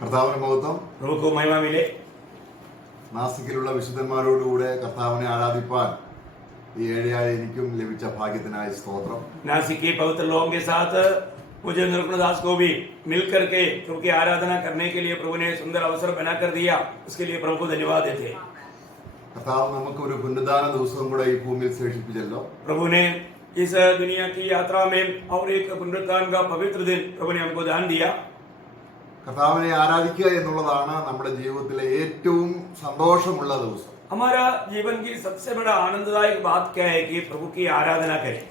കർത്താവിന് മഹത്വം. प्रभु को महिमा मिले. നാസിക്കിലുള്ള വിശുദ്ധന്മാരോടുകൂടെ കർത്താവിനെ ആരാധിപ്പാൻ ഈ ഏഴയായ എനിക്കും ലഭിച്ച ഭാഗ്യത്തിനായി സ്തോത്രം. नासिक के पवित्र लोगों के साथ मुझे नरकुलदास को भी मिलकर के प्रभु की आराधना करने के लिए प्रभु ने सुंदर अवसर बना कर दिया. उसके लिए प्रभु को धन्यवाद देते हैं. കർത്താവ് നമുക്ക് ഒരു പുനരുദ്ധാന ദിവസവും കൂടെ ഈ ഭൂമിയിൽ ശേഷിപ്പിച്ചല്ലോ. प्रभु ने इस दुनिया की यात्रा में और एक पुनरुत्थान का पवित्र दिन प्रभु ने हमको दान दिया. കർത്താവിനെ ആരാധിക്കുക എന്നുള്ളതാണ് നമ്മുടെ ജീവിതത്തിലെ ഏറ്റവും സന്തോഷമുള്ള ദിവസം. हमारा जीवन की सबसे बड़ा आनंददायक बात क्या है कि प्रभु की आराधना करें.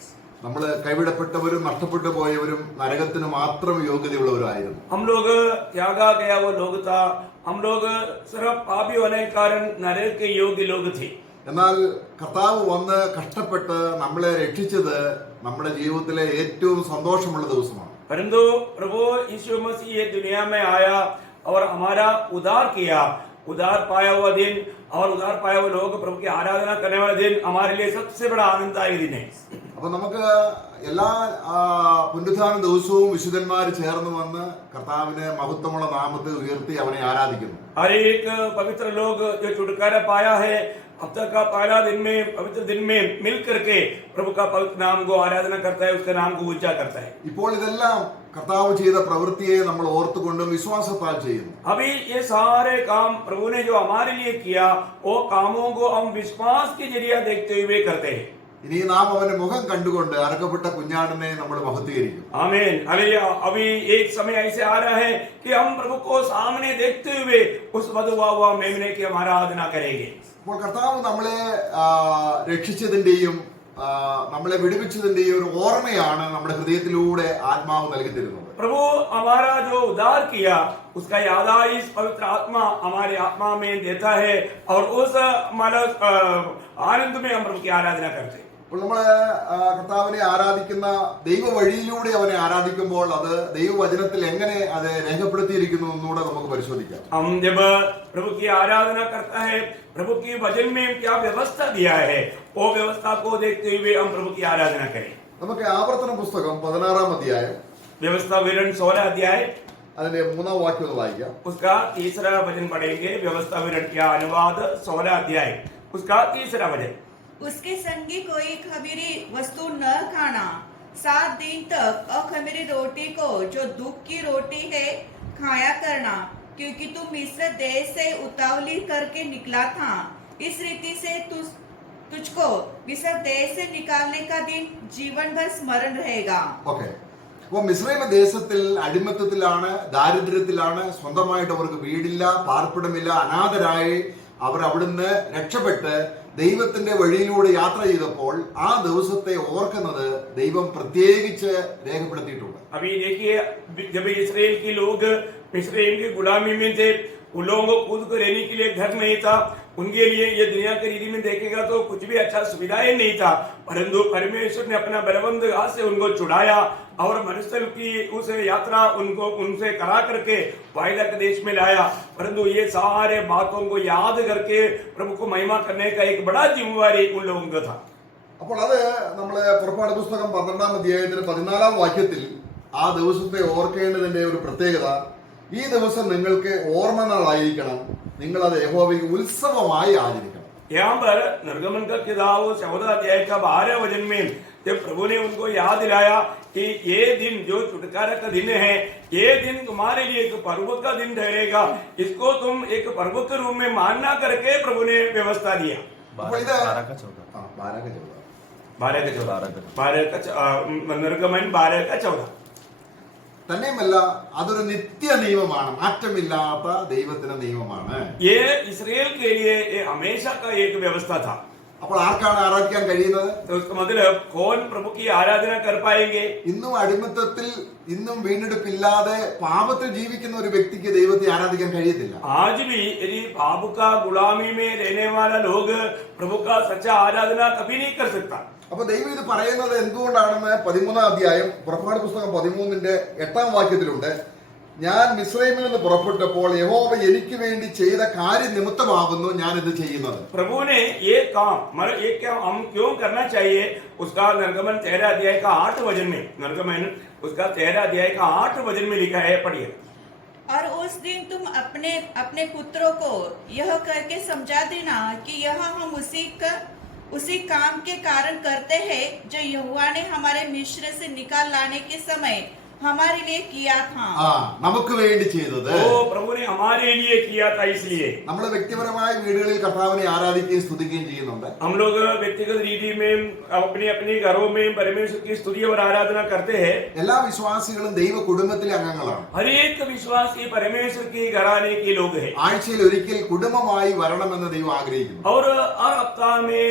നമ്മൾ കൈവിടപ്പെട്ടവരും നഷ്ടപ്പെട്ടു പോയവരും നരകത്തിന് മാത്രം യോഗ്യതയുള്ളവരായിരുന്നു. हम लोग त्यागा गया वो लोग था. हम लोग सिर्फ पापी होने के कारण नरक के योग्य लोग थे. എന്നാൽ കർത്താവ് വന്ന് കഷ്ടപ്പെട്ട് നമ്മളെ രക്ഷിച്ചത് നമ്മുടെ ജീവിതത്തിലെ ഏറ്റവും സന്തോഷമുള്ള ദിവസമാണ്. परंतु प्रभु यीशु मसीह ये दुनिया में आया और हमारा उद्धार किया. उद्धार पाया हुआ दिन और उद्धार पाया हुआ लोग प्रभु की आराधना करने वाला दिन हमारे लिए सबसे बड़ा आनंददायक दिन है. അപ്പൊ നമുക്ക് എല്ലാ പുനരുത്ഥാന ദിവസവും വിശുദ്ധന്മാർ ചേർന്ന് വന്ന് കർത്താവിനെ മഹത്വമുള്ള നാമത്തെ ഉയർത്തി അവനെ ആരാധിക്കുന്നു. हर एक पवित्र लोग जो छुटकारा पाया है हफ्ता का पहला दिन में पवित्र दिन में मिल करके प्रभु का पवित्र नाम को आराधना करता है, उसके नाम को ऊंचा करता है. ഇപ്പോൾ ഇതെല്ലാം കർത്താവ് ചെയ്ത പ്രവൃത്തിയെ നമ്മൾ ഓർത്തുകൊണ്ടും വിശ്വാസത്താൽ ചെയ്യുന്നു. अभी ये सारे काम प्रभु ने जो हमारे लिए किया वो कामों को हम विश्वास के जरिए देखते हुए करते हैं. ഇനി നാം അവന്റെ മുഖം കണ്ടുകൊണ്ട് അറക്കപ്പെട്ട കുഞ്ഞാടിനെ നമ്മൾ മഹത്വീകരിക്കും. आमीन. अभी एक समय ऐसे आ रहा है कि हम प्रभु को सामने देखते हुए उस वधुआ हुआ मेमने की हम आराधना करेंगे. അപ്പോൾ കർത്താവ് നമ്മളെ രക്ഷിച്ചതിന്റെയും നമ്മളെ വിടുവിച്ചതിന്റെയും ഒരു ഓർമ്മയാണ് നമ്മുടെ ഹൃദയത്തിലൂടെ ആത്മാവ് നൽകി തരുന്നത്. प्रभु हमारा जो उद्धार किया उसका यादाइश पवित्र आत्मा हमारे आत्मा में देता है और उस हमारा आनंद में हम प्रभु की आराधना करते हैं. അപ്പോൾ നമ്മൾ കർത്താവിനെ ആരാധിക്കുന്ന ദൈവ വഴിയിലൂടെ അവനെ ആരാധിക്കുമ്പോൾ അത് ദൈവവചനത്തിൽ എങ്ങനെ അത് രേഖപ്പെടുത്തിയിരിക്കുന്നു എന്നുകൂടെ നമുക്ക് പരിശോധിക്കാം. हम जब प्रभु की आराधना करता है प्रभु की वचन में क्या व्यवस्था दिया है वो व्यवस्था को देखते हुए हम प्रभु की आराधना करें. നമുക്ക് ആവർത്തന പുസ്തകം 16-ാം അധ്യായം व्यवस्था विवरण 16 अध्याय അതിന്റെ 3-ാം വാക്യം ഒന്ന് വായിക്കാം. उसका तीसरा वचन पढ़ेंगे. व्यवस्था विवरण का अनुवाद 16 अध्याय उसका तीसरा वचन. उसके संगी कोई खमीरी वस्तु न खाना. 7 दिन तक अखमीरी रोटी को जो दुख की रोटी है खाया करना, क्योंकि तू मिस्र देश से उतावली करके निकला था. इस रीति से तुझको मिस्र देश से निकालने का दिन जीवन भर स्मरण रहेगा. ഓക്കെ. അപ്പോൾ മിസ്രൈം ദേശത്തിൽ അടിമത്തത്തിലാണ്, ദാരിദ്ര്യത്തിലാണ്, സ്വന്തമായിട്ട് അവർക്ക് വീടില്ല, പാർപ്പിടമില്ല, അനാഥരായി അവർ അവിടുന്ന് രക്ഷപ്പെട്ട് ദൈവത്തിന്റെ വഴിയിലൂടെ യാത്ര ചെയ്തപ്പോൾ ആ ദിവസത്തെ ഓർക്കുന്നത് ദൈവം പ്രത്യേകിച്ച് രേഖപ്പെടുത്തിയിട്ടുണ്ട്. अभी देखिए जब इस्राएल के लोग मिस्रैम की गुलामी में थे उन लोगों को खुद को रहने के लिए घर नहीं था. उनके लिए ये दुनिया के रीति में देखेगा तो कुछ भी अच्छा सुविधाएं नहीं था. परंतु परमेश्वर ने अपना बलवंत हाथ से उनको छुड़ाया और मनुष्य की उस यात्रा उनको उनसे करा करके वायदा के देश में लाया. परंतु ये सारे बातों को याद करके प्रभु को महिमा करने का एक बड़ा जिम्मेवारी उन लोगों का था. അപ്പോൾ അത് നമ്മളെ പുറപ്പാട് പുസ്തകം 12-ാം അധ്യായത്തിന് 14-ാം വാക്യത്തിൽ ആ ദിവസത്തെ ഓർക്കേണ്ടതിന്റെ ഒരു പ്രത്യേകത, ഈ ദിവസം നിങ്ങൾക്ക് ഓർമ്മനാളായിരിക്കണം, നിങ്ങൾ അത് യഹോവയ്ക്ക് ഉത്സവമായി ആചരിക്കണം. यहाँ पर निर्गमन का किताब 14 अध्याय का 12 वचन में जब प्रभु ने उनको याद दिलाया कि ये दिन जो छुटकारा का दिन है ये दिन तुम्हारे लिए एक पर्व का दिन ठहरेगा, इसको तुम एक पर्व के रूप में मानना करके प्रभु ने व्यवस्था दिया. അപ്പോൾ ഇത് 12 निर्गमन 12 का 14. തന്നെയുമല്ല അതൊരു നിത്യ നിയമമാണ്, മാറ്റമില്ലാത്ത ദൈവത്തിന്റെ നിയമമാണ്. ये इसराइल के लिए ये हमेशा का एक व्यवस्था था. അപ്പോൾ ആർക്കാണ് ആരാധിക്കാൻ കഴിയുന്നത്? तो उसका मतलब कौन प्रभु की आराधना कर पाएंगे? ഇന്നും അടിമത്തത്തിൽ, ഇന്നും വീണ്ടെടുപ്പില്ലാതെ പാപത്തിൽ ജീവിക്കുന്ന ഒരു വ്യക്തിക്ക് ദൈവത്തെ ആരാധിക്കാൻ കഴിയത്തില്ല. आज भी यदि पाप का गुलामी में रहने वाला लोग प्रभु का सच्चा आराधना कभी नहीं कर सकता. അപ്പൊ ദൈവം ഇത് പറയുന്നത് എന്തുകൊണ്ടാണെന്ന് 13-ാം അധ്യായം പുറപ്പാട് പുസ്തകം 13-ന്റെ 8-ാം വാക്യത്തിലുണ്ട്. ഞാൻ മിസ്രൈമിൽ നിന്ന് പുറപ്പെട്ടപ്പോൾ യഹോവ എനിക്ക് വേണ്ടി ചെയ്ത കാര്യം നിമിത്തമാകുന്നു ഞാൻ ഇത് ചെയ്യുന്നത്. प्रभु ने ये काम हम क्यों करना चाहिए उसका निर्गमन 13 अध्याय का 8 वचन में, निर्गमन उसका 13 अध्याय का 8 वचन में लिखा है, पढ़िए. और उस दिन तुम अपने अपने पुत्रों को यह करके समझा देना कि यह हम उसी काम के कारण करते हैं जो यहोवा ने हमारे मिस्र से निकाल लाने के समय हमारे लिए किया था। നമുക്ക് വേണ്ടി ചെയ്തത് वो प्रभु ने हमारे लिए किया था, इसलिए നമ്മൾ വ്യക്തിപരമായ വീടുകളിൽ കർത്താവിനെ ആരാധിക്കുകയും സ്തുതിക്കുകയും ചെയ്യുന്നുണ്ട്. हम लोग व्यक्तिगत रीति में अपने अपने घरों में परमेश्वर की स्तुति और आराधना करते हैं. എല്ലാ വിശ്വാസികളും ദൈവ കുടുംബത്തിലെ അംഗങ്ങളാണ്. हर एक विश्वासी परमेश्वर की घराने के लोग हैं. ആഴ്ചയിൽ ഒരിക്കൽ കുടുംബമായി വരണമെന്ന് ദൈവം ആഗ്രഹിക്കുന്നു. और हर हफ्ता में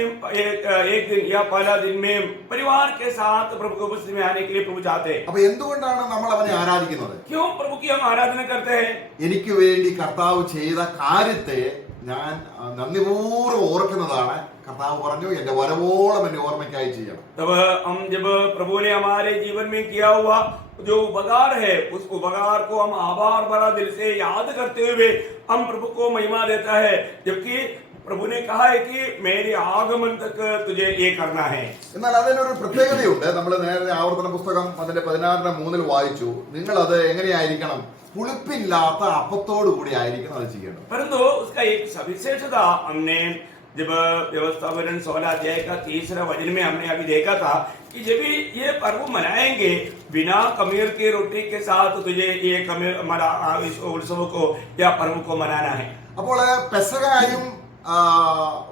एक दिन या पहला दिन में परिवार के साथ प्रभु की उपस्थिति में आने के लिए प्रभु चाहते हैं. അപ്പൊ എന്തുകൊണ്ടാണ് നമ്മൾ അവനെ ആരാധിക്കുന്നത്? क्यों प्रभु की हम आराधना करते हैं? എനിക്ക് വേണ്ടി കർത്താവ് ചെയ്ത കാര്യത്തെ ഞാൻ നന്ദിപൂർവ്വം ഓർക്കുന്നതാണ്. കർത്താവ് പറഞ്ഞു, എന്റെ വരവോളം എന്റെ ഓർമ്മയ്ക്കായി ചെയ്യണം. तब हम जब प्रभु ने हमारे जीवन में किया हुआ जो उपकार है, उस उपकार को हम आभार भरा दिल से याद करते हुए हम प्रभु को महिमा देता है, जबकि प्रभु ने कहा है कि मेरे आगमन तक तुझे ये करना है. എന്നാൽ അതിനൊരു പ്രത്യേകതയുണ്ട്. നമ്മൾ നേരത്തെ ആവർത്തന പുസ്തകം അതിന്റെ 16:3 വായിച്ചു. നിങ്ങൾ അത് എങ്ങനെയായിരിക്കണം? പുളിപ്പില്ലാത്ത അപ്പത്തോടു കൂടി ആയിരിക്കണം അത് ചെയ്യേണ്ടത്. परंतु उसका एक सविशेषता हमने जब व्यवस्था वर्णन 16 अध्याय का 3रा वचन में हमने अभी देखा था कि जब भी ये पर्व मनाएंगे बिना खमीर की रोटी के साथ तुझे ये खमीर हमारा इस उत्सव को या पर्व को मनाना है. അപ്പോൾ പെസഹായും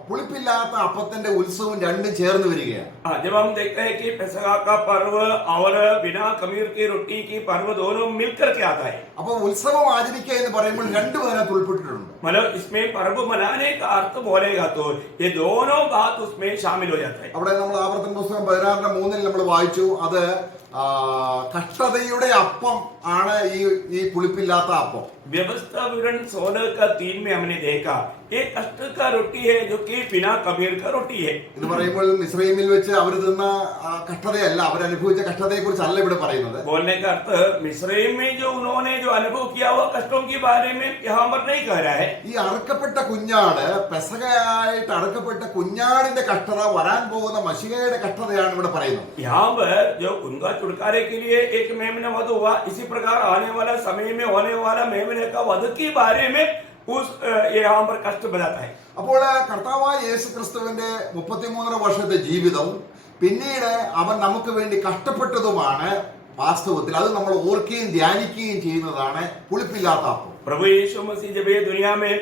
പുളിപ്പില്ലാത്ത അപ്പത്തിന്റെ ഉത്സവം രണ്ടും ചേർന്ന് വരികയാണ്. जब हम देखते हैं कि पेसहा का पर्व और बिना खमीर की रोटी की पर्व दोनों मिलकर के आता है. അപ്പൊ ഉത്സവം ആചരിക്കുക എന്ന് പറയുമ്പോൾ രണ്ടുപേരെ ഉൾപ്പെട്ടിട്ടുണ്ട്. मतलब इसमें पर्व मनाने का अर्थ बोलेगा तो ये दोनों बात उसमें शामिल हो जाता है. അവിടെ നമ്മൾ ആവർത്തന പുസ്തകം 16:3 നമ്മൾ വായിച്ചു. അത് കഷ്ടതയുടെ അപ്പം ആണ് ഈ പുളിപ്പില്ലാത്ത അപ്പം. व्यवस्था विवरण 16 का 3 में हमने देखा ये कष्ट का रोटी है जो कि बिना खमीर का रोटी है. എന്ന് പറയുമ്പോൾ മിസ്രൈമിൽ വെച്ച് അവർ തിന്ന കഷ്ടതയല്ല, അവരനുഭവിച്ച കഷ്ടതയെ കുറിച്ചല്ല ഇവിടെ പറയുന്നത്. बोलने का अर्थ मिस्रैम में जो उन्होंने जो अनुभव किया हुआ कष्टों के बारे में यहाँ पर नहीं कह रहा है. ഈ അറുക്കപ്പെട്ട കുഞ്ഞാട്, പെസഹയായിട്ട് അറുക്കപ്പെട്ട കുഞ്ഞാടിന്റെ കഷ്ടത വരാൻ പോകുന്ന മശിഹയുടെ കഷ്ടതയാണ് ഇവിടെ പറയുന്നത്. यहाँ पर जो उनका छुटकारे के लिए एक मेमना वध हुआ, इसी प्रकार आने वाला समय में होने वाला मेमने का वध के बारे में उस यहाँ पर कष्ट बताता है. അപ്പോൾ കർത്താവായ യേശു ക്രിസ്തുവിന്റെ 33 വർഷത്തെ ജീവിതവും പിന്നീട് അവൻ നമുക്ക് വേണ്ടി കഷ്ടപ്പെട്ടതുമാണ് വാസ്തവത്തിൽ. അത് നമ്മൾ ഓർക്കുകയും ധ്യാനിക്കുകയും ചെയ്യുന്നതാണ് പുളിപ്പില്ലാത്ത അപ്പം. प्रभु यीशु मसीह जब ये दुनिया में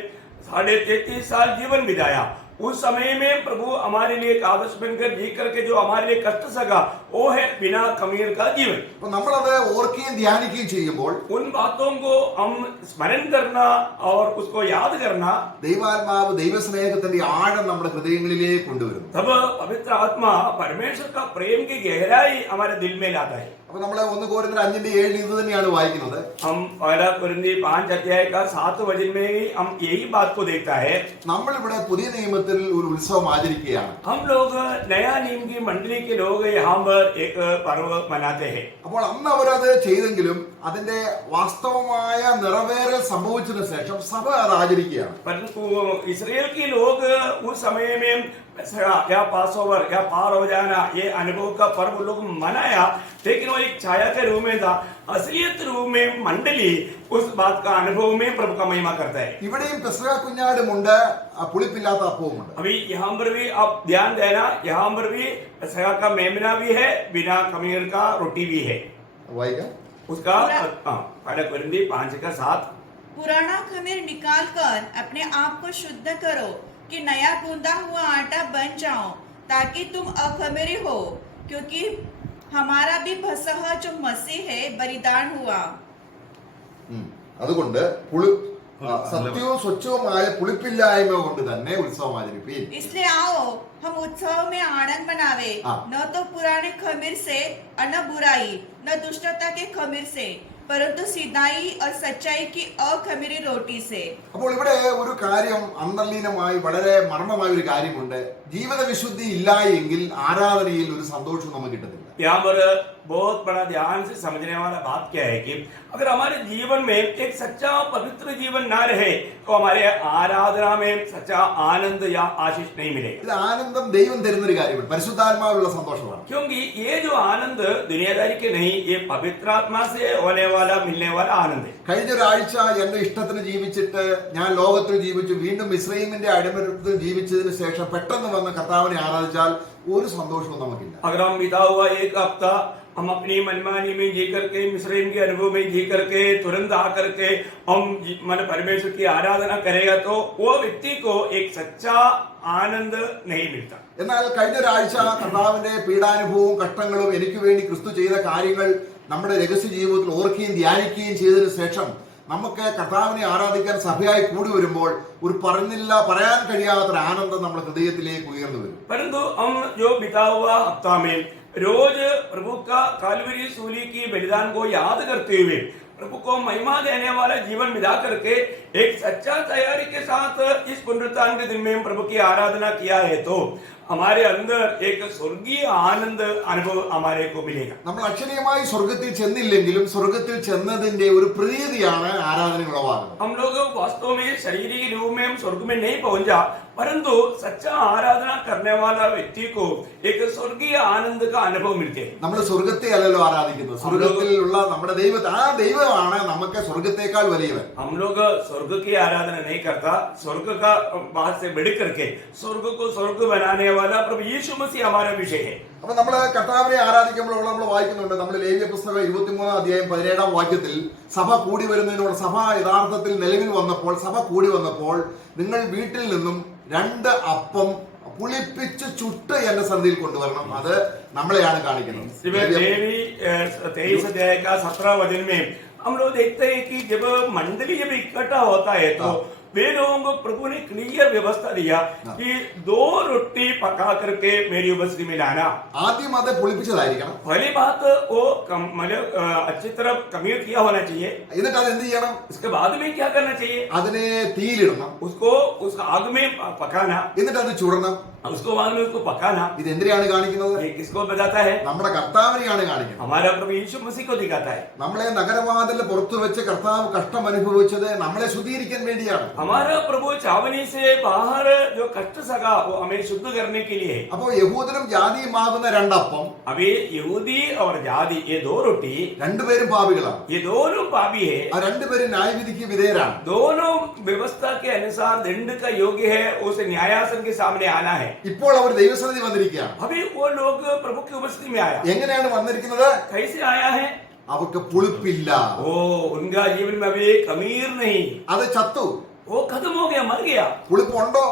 33.5 साल जीवन बिताया, उस समय में प्रभु हमारे लिए एक आदर्श बनकर जी करके जो हमारे लिए कष्ट सका वो है बिना खमीर का जीवन. അപ്പൊ നമ്മളത് ഓർക്കുകയും ധ്യാനിക്കുകയും ചെയ്യുമ്പോൾ उन बातों को हम स्मरण करना और उसको याद करना, ദൈവാത്മാവ് ദൈവസ്നേഹത്തിന്റെ ആഴം നമ്മുടെ ഹൃദയങ്ങളിലേക്ക് കൊണ്ടുവരുന്നു. तब पवित्र आत्मा परमेश्वर का प्रेम की गहराई हमारे दिल में लाता है. അപ്പൊ നമ്മള് 1 कोरिन्थियर 5:7 ഇത് തന്നെയാണ് വായിക്കുന്നത്. हम पहला कुरिन्थी 5 अध्याय का 7 वचन में ही हम यही बात को देखता है. നമ്മൾ ഇവിടെ പുതിയ നിയമത്തിൽ ഒരു ഉത്സവം ആചരിക്കുകയാണ്. हम लोग नया नियम की मंडली के लोग यहाँ पर एक पर्व मनाते हैं. അപ്പോൾ അന്ന് അവരത് ചെയ്തെങ്കിലും അതിന്റെ വാസ്തവമായ നിറവേറൽ സംഭവിച്ചതിനു ശേഷം സഭ അത് ആചരിക്കുകയാണ്. परंतु इसराइल के लोग उस समय में या पासओवर या पार हो जाना ये अनुभव का पर्व लोग मनाया, लेकिन वो एक छाया के रूप में था. असलियत रूप में मंडली उस बात का अनुभव में प्रभु का महिमा करता है. ഇവിടെയും പെസഹ കുഞ്ഞാടുമുണ്ട്, പുളിപ്പില്ലാത്ത അപ്പവുമുണ്ട്. अभी यहाँ पर भी आप ध्यान देना, यहाँ पर भी पेसहा का मेमना भी है, बिना खमीर का रोटी भी है. വായിക്കാം. उसका पहला कुरिन्थी 5 का 7. पुराना खमीर निकाल कर अपने आप को शुद्ध करो कि नया गूंदा हुआ आटा बन जाओ, ताकि तुम अखमीरी हो, क्योंकि हमारा भी फसह जो मसीह है बलिदान हुआ. അതുകൊണ്ട് സത്യവും സ്വച്ഛവുമായ പുളിപ്പില്ലായ്മ കൊണ്ട് തന്നെ ഉത്സവം ആചരിപ്പീൻ. इसलिए आओ हम उत्सव में आनंद मनावे, न तो पुराने खमीर से और न बुराई न दुष्टता के खमीर से, परंतु सीधाई और सच्चाई की अखमीरी रोटी से. അപ്പോൾ ഇവിടെ ഒരു കാര്യം അന്തർലീനമായി വളരെ മർമ്മമായ ഒരു കാര്യമുണ്ട്. ജീവിത വിശുദ്ധി ഇല്ല എങ്കിൽ ആരാധനയിൽ ഒരു സന്തോഷം നമുക്ക് കിട്ടത്തില്ല. यहाँ पर बहुत बड़ा ध्यान से समझने वाला बात क्या है कि अगर हमारे जीवन में एक सच्चा पवित्र जीवन ना रहे तो हमारे आराधना में सच्चा आनंद या आशीष नहीं मिलेगा। ഇത് ആനന്ദം ദൈവം തരുന്ന ഒരു കാര്യമാണ്, പരിശുദ്ധാത്മാവിലുള്ള സന്തോഷമാണ്. क्योंकि ये जो आनंद दुनियादारी के नहीं, ये पवित्र आत्मा से होने वाला मिलने वाला आनंद है। കഴിഞ്ഞ ഒരാഴ്ച എന്റെ ഇഷ്ടത്തിന് ജീവിച്ചിട്ട് ഞാൻ ലോകത്തിൽ ജീവിച്ചു, വീണ്ടും ഇസ്രായേലിന്റെ അടിമത്തത്തിൽ ജീവിച്ചതിന് ശേഷം പെട്ടെന്ന് വന്ന് കർത്താവിനെ ആരാധിച്ചാൽ ഒരു സന്തോഷവും നമുക്കില്ല. अगर हम बिता हुआ एक हफ्ता हम अपनी मनमानी में जी करके, मिस्रैम के अनुभव में जी करके, तुरंत आकर के हम मन परमेश्वर की आराधना करेगा तो वो व्यक्ति को एक सच्चा आनंद नहीं मिलता। എന്നാൽ കഴിഞ്ഞ ഒരാഴ്ച കർത്താവിന്റെ പീഡാനുഭവവും കഷ്ടങ്ങളും എനിക്ക് വേണ്ടി ക്രിസ്തു ചെയ്ത കാര്യങ്ങൾ നമ്മുടെ രഹസ്യ ജീവിതത്തിൽ ഓർക്കുകയും ധ്യാനിക്കുകയും ചെയ്തതിനു ശേഷം നമുക്ക് കർത്താവിനെ ആരാധിക്കാൻ സഭയായി കൂടി വരുമ്പോൾ ഒരു പറയാൻ കഴിയാത്തൊരു ആനന്ദം നമ്മുടെ ഹൃദയത്തിലേക്ക് ഉയർന്നു വരും. परंतु हम जो बिता हुआ हफ्ता में रोज प्रभु का कालवरी सूली की बलिदान को याद करते हुए प्रभु को महिमा देने वाला जीवन बिता करके एक सच्चा तैयारी के साथ इस पुनरुत्थान के दिन में हम प्रभु की आराधना किया है तो हमारे अंदर एक स्वर्गीय आनंद अनुभव हमारे को मिलेगा. നമ്മൾ അക്ഷരീയമായി സ്വർഗത്തിൽ ചെന്നില്ലെങ്കിലും സ്വർഗത്തിൽ ചെന്നതിന്റെ ഒരു പ്രീതിയാണ് ആരാധന ഉളവാകുന്നത്. हम लोग वास्तव में शारीरिक रूप में हम स्वर्ग में नहीं पहुंचा, परंतु सच्चा आराधना करने वाला व्यक्ति को एक स्वर्गीय आनंद का अनुभव मिलते हैं. നമ്മൾ സ്വർഗത്തെ അല്ലല്ലോ ആരാധിക്കുന്നത്, സ്വർഗത്തിലുള്ള നമ്മുടെ ദൈവത്തെ, ആ ദൈവമാണ് നമുക്ക് സ്വർഗത്തെക്കാൾ വലിയവൻ. हम लोग स्वर्ग की आराधना नहीं करता, स्वर्ग का बात से बढ़ करके स्वर्ग को स्वर्ग बनाने वाला प्रभु यीशु मसीह हमारा विषय है. അപ്പൊ നമ്മൾ കർത്താവിനെ ആരാധിക്കുമ്പോൾ നമ്മൾ വായിക്കുന്നുണ്ട്, നമ്മൾ ലേവ്യ പുസ്തകം 23 അധ്യായം 17 വാക്യത്തിൽ സഭ കൂടി വരുന്നതിനോട്, സഭ യഥാർത്ഥത്തിൽ നിലവിൽ വന്നപ്പോൾ, സഭ കൂടി വന്നപ്പോൾ നിങ്ങൾ വീട്ടിൽ നിന്നും 2 അപ്പം പുളിപ്പിച്ച് ചുട്ട് എന്റെ സന്ധിയിൽ കൊണ്ടുവരണം. അത് നമ്മളെയാണ് കാണിക്കുന്നത്. लेवी 23 अध्याय का 17 वचन में हम लोग देखते हैं कि जब मंडली जब इकट्ठा होता है तो वे लोगों को प्रभु ने क्लियर व्यवस्था दिया कि 2 रोटी पका करके मेरी उपस्थिति में लाना. ആദ്യം അത് പുളിപ്പിച്ചതായിരിക്കണം. पहली बात वो मतलब अच्छी तरह कमीर किया होना चाहिए. എന്നിട്ട് അത് എന്ത് ചെയ്യണം? उसके बाद में क्या करना चाहिए? അതിനെ തീയിലിടണം. उसको उस आग में पकाना, എന്നിട്ട് അത് ചുടണം. उसको बाद में उसको पकाना. ഇത് എന്തിനാണ് കാണിക്കുന്നത്? ये किसको बताता है? നമ്മുടെ കർത്താവിനെയാണ് കാണിക്കുന്നത്. हमारा प्रभु यीशु मसीह को दिखाता है. നമ്മളെ നഗരവാതിൽ പുറത്തു വെച്ച് കർത്താവ് കഷ്ടം അനുഭവിച്ചത് നമ്മളെ ശുദ്ധീകരിക്കാൻ വേണ്ടിയാണ്. हमारा प्रभु चावनी से बाहर जो कष्ट सका वो हमें शुद्ध करने के लिए. അപ്പോ യഹൂദനും ജാതിയുമാകുന്ന 2 അപ്പം, अभी यहूदी और जाति ये 2 रोटी, രണ്ടുപേരും പാപികളാണ്. ये दोनों पापी है. ആ രണ്ടുപേരും ന്യായവിധിക്ക് വിധേയരാണ്. दोनों व्यवस्था के अनुसार दंड का योग्य है, उस न्यायासन के सामने आना है. ഇപ്പോൾ അവർ ദൈവസന്നിധി വന്നിരിക്കുകയാണ്. अभी वो लोग प्रभु की उपस्थिति में आया. എങ്ങനെയാണ് വന്നിരിക്കുന്നത്? कैसे आया है? അവർക്ക് പുളിപ്പില്ല. ओ उनका जीवन में अभी खमीर नहीं, അത് ചത്തു. वो खत्म हो गया, मर गया. പുളിപ്പുണ്ടോ?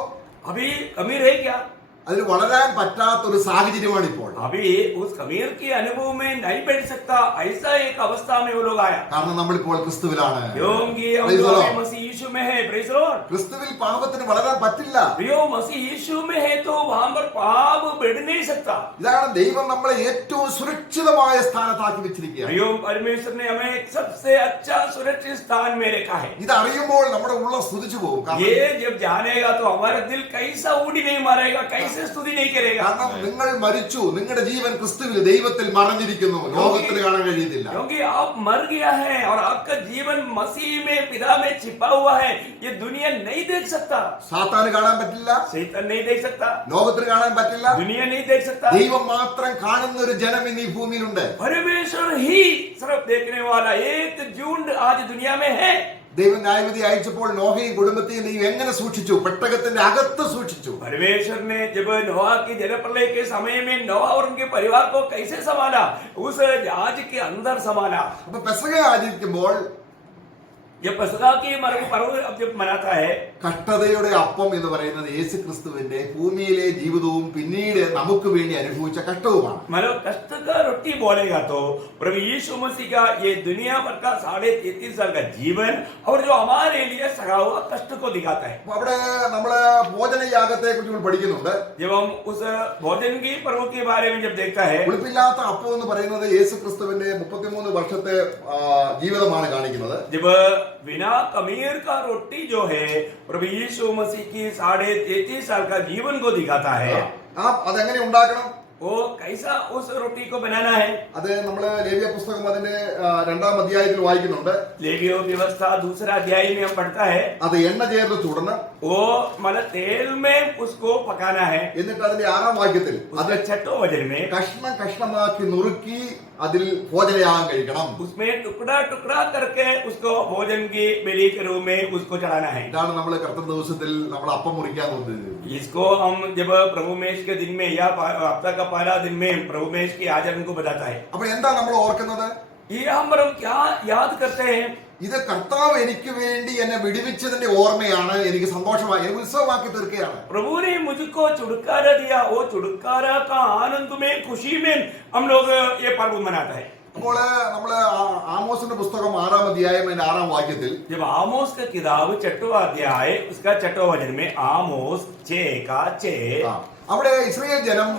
अभी खमीर है क्या? അതിന് വളരാൻ പറ്റാത്തൊരു സാഹചര്യമാണ് ഇപ്പോൾ. अभी उस खमीर के अनुभव में नहीं बैठ सकता, ऐसा एक अवस्था में वो लोग आया. കാരണം നമ്മളിപ്പോൾ ക്രിസ്തുവിലാണ്. क्योंकि हम Praise the लोग Lord. मसीह यीशु में है. Praise the Lord. ക്രിസ്തുവിൽ പാപത്തിന് വളരാൻ പറ്റില്ല. प्रियो मसीह यीशु में है तो वहां पर पाप बढ़ नहीं सकता. ഇതാണ് ദൈവം നമ്മളെ ഏറ്റവും സുരക്ഷിതമായ സ്ഥാനത്താക്കി വെച്ചിരിക്കുകയാണ്. प्रियो परमेश्वर ने हमें एक सबसे अच्छा सुरक्षित स्थान में रखा है. ഇത് അറിയുമ്പോൾ നമ്മുടെ ഉള്ളം സ്തുതിച്ചു പോകും. ये जब जानेगा तो हमारा दिल कैसा उड़ी नहीं मारेगा, कैसे स्तुति नहीं करेगा. കാരണം നിങ്ങൾ മരിച്ചു, നിങ്ങളുടെ ജീവൻ ക്രിസ്തുവിൽ ദൈവത്തിൽ മറഞ്ഞിരിക്കുന്നു, ലോകത്തിൽ കാണാൻ കഴിയത്തില്ല. क्योंकि आप मर गया है और आपका जीवन मसीह में पिता में छिपा हुआ है. ये दुनिया नहीं देख सकता, സാത്താന് കാണാൻ പറ്റില്ല, शैतान नहीं देख सकता, ലോകത്തിന് കാണാൻ പറ്റില്ല. दुनिया नहीं देख सकता. ദൈവം മാത്രം കാണുന്ന ഒരു ജനം ഇന്ന് ഈ ഭൂമിയിലുണ്ട്. परमेश्वर ही सिर्फ देखने वाला एक झुंड आज दुनिया में है. ദൈവം ന്യായവിധി അയച്ചപ്പോൾ നോഹയും കുടുംബത്തെയും ദൈവം എങ്ങനെ സൂക്ഷിച്ചു? പെട്ടകത്തിന്റെ അകത്ത് സൂക്ഷിച്ചു. परमेश्वर ने जब नोआ की जलप्रलय के समय में नोआ और उनके परिवार को कैसे संभाला? उस जहाज के अंदर संभाला. അപ്പൊ പെസഹ ആചരിക്കുമ്പോൾ ये पसका की पर्व अब जब मनाता है, കഷ്ടതയുടെ അപ്പം എന്ന് പറയുന്നത് യേശു ക്രിസ്തുവിന്റെ ഭൂമിയിലെ ജീവിതവും പിന്നീട് നമുക്ക് വേണ്ടി അനുഭവിച്ച കഷ്ടവുമാണ്. मतलब कष्ट का रोटी बोलेगा तो प्रभु यीशु मसीह का ये दुनिया भर का 33.5 साल का जीवन और जो हमारे लिए सगा हुआ कष्ट को दिखाता है. അപ്പൊ അവിടെ നമ്മള് ഭോജനയാഗത്തെ കുറിച്ച് പഠിക്കുന്നുണ്ട്. जब हम उस भोजन की पर्व के बारे में जब देखता है, പുളിപ്പില്ലാത്ത അപ്പം എന്ന് പറയുന്നത് യേശു ക്രിസ്തുവിന്റെ 33 വർഷത്തെ ജീവിതമാണ് കാണിക്കുന്നത്. जब बिना खमीर का रोटी जो है प्रभु यीशु मसीह की 33.5 साल का जीवन को दिखाता है. അതെങ്ങനെ ഉണ്ടാക്കണം? वो कैसा उस रोटी को बनाना है। അത് നമ്മള് ലേവ്യ പുസ്തകം അതിന്റെ 2-ാം അധ്യായത്തിൽ വായിക്കുന്നുണ്ട്. लेवियों व्यवस्था 2रा अध्याय में हम पढ़ता है അത് എണ്ണ ചേർത്ത് ചുടണം, वो मतलब तेल में उसको पकाना है। എന്നിട്ട് അതിന്റെ 6-ാം വാക്യത്തിൽ അത് उसके छठो वचन में കഷ്ണം കഷ്ണമാക്കി നുറുക്കി അതിൽ ഭോജനയാഗം കഴിക്കണം. उसमें टुकड़ा टुकड़ा करके उसको भोजन की बलि के रूप में उसको चढ़ाना है। ഇതാണ് നമ്മൾ കർത്തൃ ദിവസത്തിൽ നമ്മൾ അപ്പം മുറിക്കാൻ പോകുന്നത്. इसको हम जब प्रभु मेष के दिन में या हफ्ता का पहला दिन में प्रभु मेष की आचरण को बताता है। അപ്പൊ എന്താ നമ്മൾ ഓർക്കുന്നത്? ये हम क्या याद करते हैं? ഇത് കർത്താവ് എനിക്ക് വേണ്ടി എന്നെ വിടുവിച്ചതിന്റെ ഓർമ്മയാണ്, എനിക്ക് സന്തോഷമായി ഉത്സവമാക്കി തീർക്കുകയാണ്. प्रभु ने मुझको छुटकारा दिया, वो छुटकारा का आनंद में खुशी में हम लोग ये पर्व मनाता है। അപ്പോൾ നമ്മള് ആമോസിന്റെ പുസ്തകം 6-ാം അധ്യായം അതിന്റെ 6-ാം വാക്യത്തിൽ जब आमोस का किताब 6वां अध्याय उसका 6वां वचन में आमोस 6 का 6 അവിടെ ഇസ്രായേൽ ജനം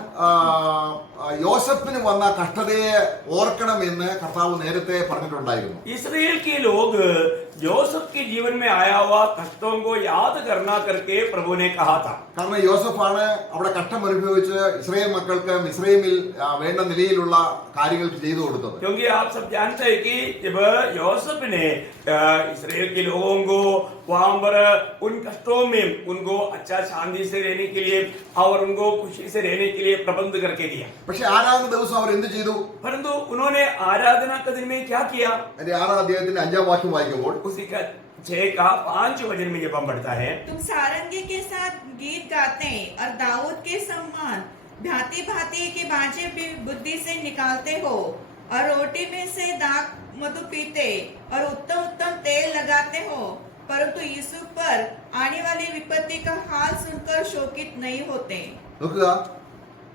യോസഫിന് വന്ന കഷ്ടതയെ ഓർക്കണമെന്ന് കർത്താവ് നേരത്തെ പറഞ്ഞിട്ടുണ്ടായിരുന്നു. इसराइल के लोग योसेफ के जीवन में आया हुआ कष्टों को याद करना करके प्रभु ने कहा था। കാരണം യോസഫാണ് അവിടെ കഷ്ടം അനുഭവിച്ച് ഇസ്രായേൽ മക്കൾക്ക് മിസ്രൈമിൽ വേണ്ട നിലയിലുള്ള കാര്യങ്ങൾ ചെയ്തു കൊടുത്തത്. क्योंकि आप सब जानते हैं कि जब योसेफ ने इसराइल के लोगों को वहां पर उन कष्टों में उनको अच्छा शांति से रहने के लिए और उनको खुशी से रहने के लिए प्रबंध करके दिया। പക്ഷെ ആരാധന ദിവസം അവർ എന്ത് ചെയ്തു? परंतु उन्होंने आराधना के दिन में क्या किया? അതിന്റെ 6-ാം അധ്യായത്തിന്റെ 5-ാം വാക്യം വായിക്കുമ്പോൾ उसी का 6 का 5 वचन में जब हम पढ़ता है, तुम सारंगी के साथ गीत गाते और दाऊद के सम्मान भांति भांति के बाजे भी बुद्धि से निकालते हो और रोटी में से दाख मधु पीते और उत्तम उत्तम तेल लगाते हो, परंतु यीशु पर आने वाली विपत्ति का हाल सुनकर शोकित नहीं होते। നോക്കുക,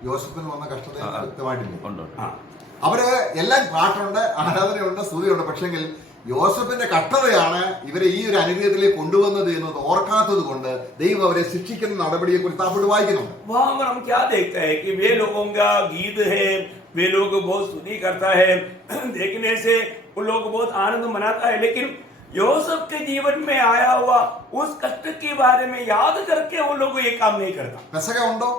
യോസഫിന് വന്ന കഷ്ടത വ്യക്തമായിട്ടില്ല. हाँ, അവര് എല്ലാം പാട്ടുണ്ട്, ആരാധനയുണ്ട്, സ്തുതിയുണ്ട്. പക്ഷെങ്കിൽ യോസഫിന്റെ കഷ്ടതയാണ് ഇവരെ ഈ ഒരു അനുഗ്രഹത്തിലേക്ക് കൊണ്ടുവന്നത് എന്നത് ഓർക്കാത്തത് കൊണ്ട് ദൈവം അവരെ ശിക്ഷിക്കുന്ന നടപടിയെ കുറിച്ച് താപ്പോട്ട് വായിക്കുന്നുണ്ട്. वहां पर हम क्या देखते हैं कि वे लोगों का गीत है, वे लोग बहुत स्तुति करता है, देखने से उन लोग बहुत आनंद मनाता है, लेकिन योसेफ के जीवन में आया हुआ उस कष्ट के बारे में याद करके वो लोग ये काम नहीं करता। പെസക ഉണ്ടോ?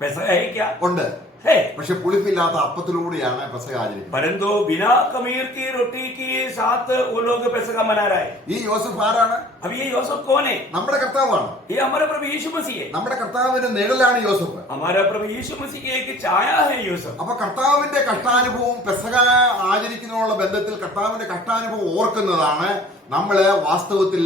पैसा है क्या? ഉണ്ട്. है, പക്ഷെ പുളിപ്പില്ലാത്ത അപ്പത്തിലൂടെയാണ് പെസക ആചരിക്കുന്നത്. परंतु बिना खमीर की रोटी के साथ वो लोग पैसा मना रहा है। ഈ യോസഫ് ആരാണ്? अब ये यूसुफ कौन है? നമ്മുടെ കർത്താവാണ്. ये हमारा प्रभु यीशु मसीह है। നമ്മുടെ കർത്താവിന്റെ നിഴലാണ് യോസഫ്. हमारा प्रभु यीशु मसीह की एक छाया है यूसुफ। അപ്പൊ കർത്താവിന്റെ കഷ്ടാനുഭവവും പെസക ആചരിക്കുന്നതിനുള്ള ബന്ധത്തിൽ കർത്താവിന്റെ കഷ്ടാനുഭവം ഓർക്കുന്നതാണ് നമ്മള് വാസ്തവത്തിൽ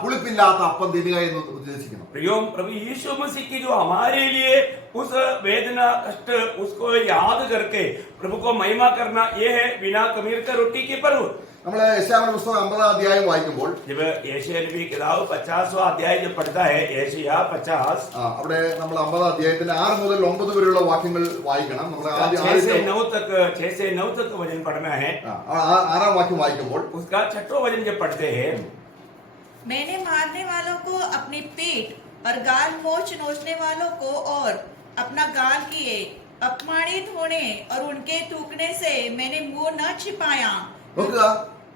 പുളിപ്പില്ലാത്ത അപ്പം തിന്നുക എന്ന് ഉദ്ദേശിക്കുന്നു. प्रियोम प्रभु यीशु मसीह की जो हमारे लिए उस वेदना कष्ट उसको याद करके प्रभु को महिमा करना, ये है बिना खमीर का रोटी के पर्व। നമ്മള് യെശയ്യാവിന്റെ പുസ്തകം 50-ാം അധ്യായം വായിക്കുമ്പോൾ जब यशायाह नबी किताब 50वां अध्याय जब पढ़ता है, यशायाह 50 അവിടെ നമ്മൾ 50-ാം അധ്യായത്തിന്റെ 6 മുതൽ 9 വരെയുള്ള വാക്യങ്ങൾ വായിക്കണം. നമ്മൾ ആദ്യം 6 से 9 तक वचन पढ़ना है। 6-ാം വാക്യം വായിക്കുമ്പോൾ उसका 6वां वचन जब पढ़ते हैं, मैंने मारने वालों को अपनी पीठ और गाल नोचने वालों को और अपना गाल किए, अपमानित होने और उनके थूकने से मैंने मुंह न छिपाया। നോക്കുക,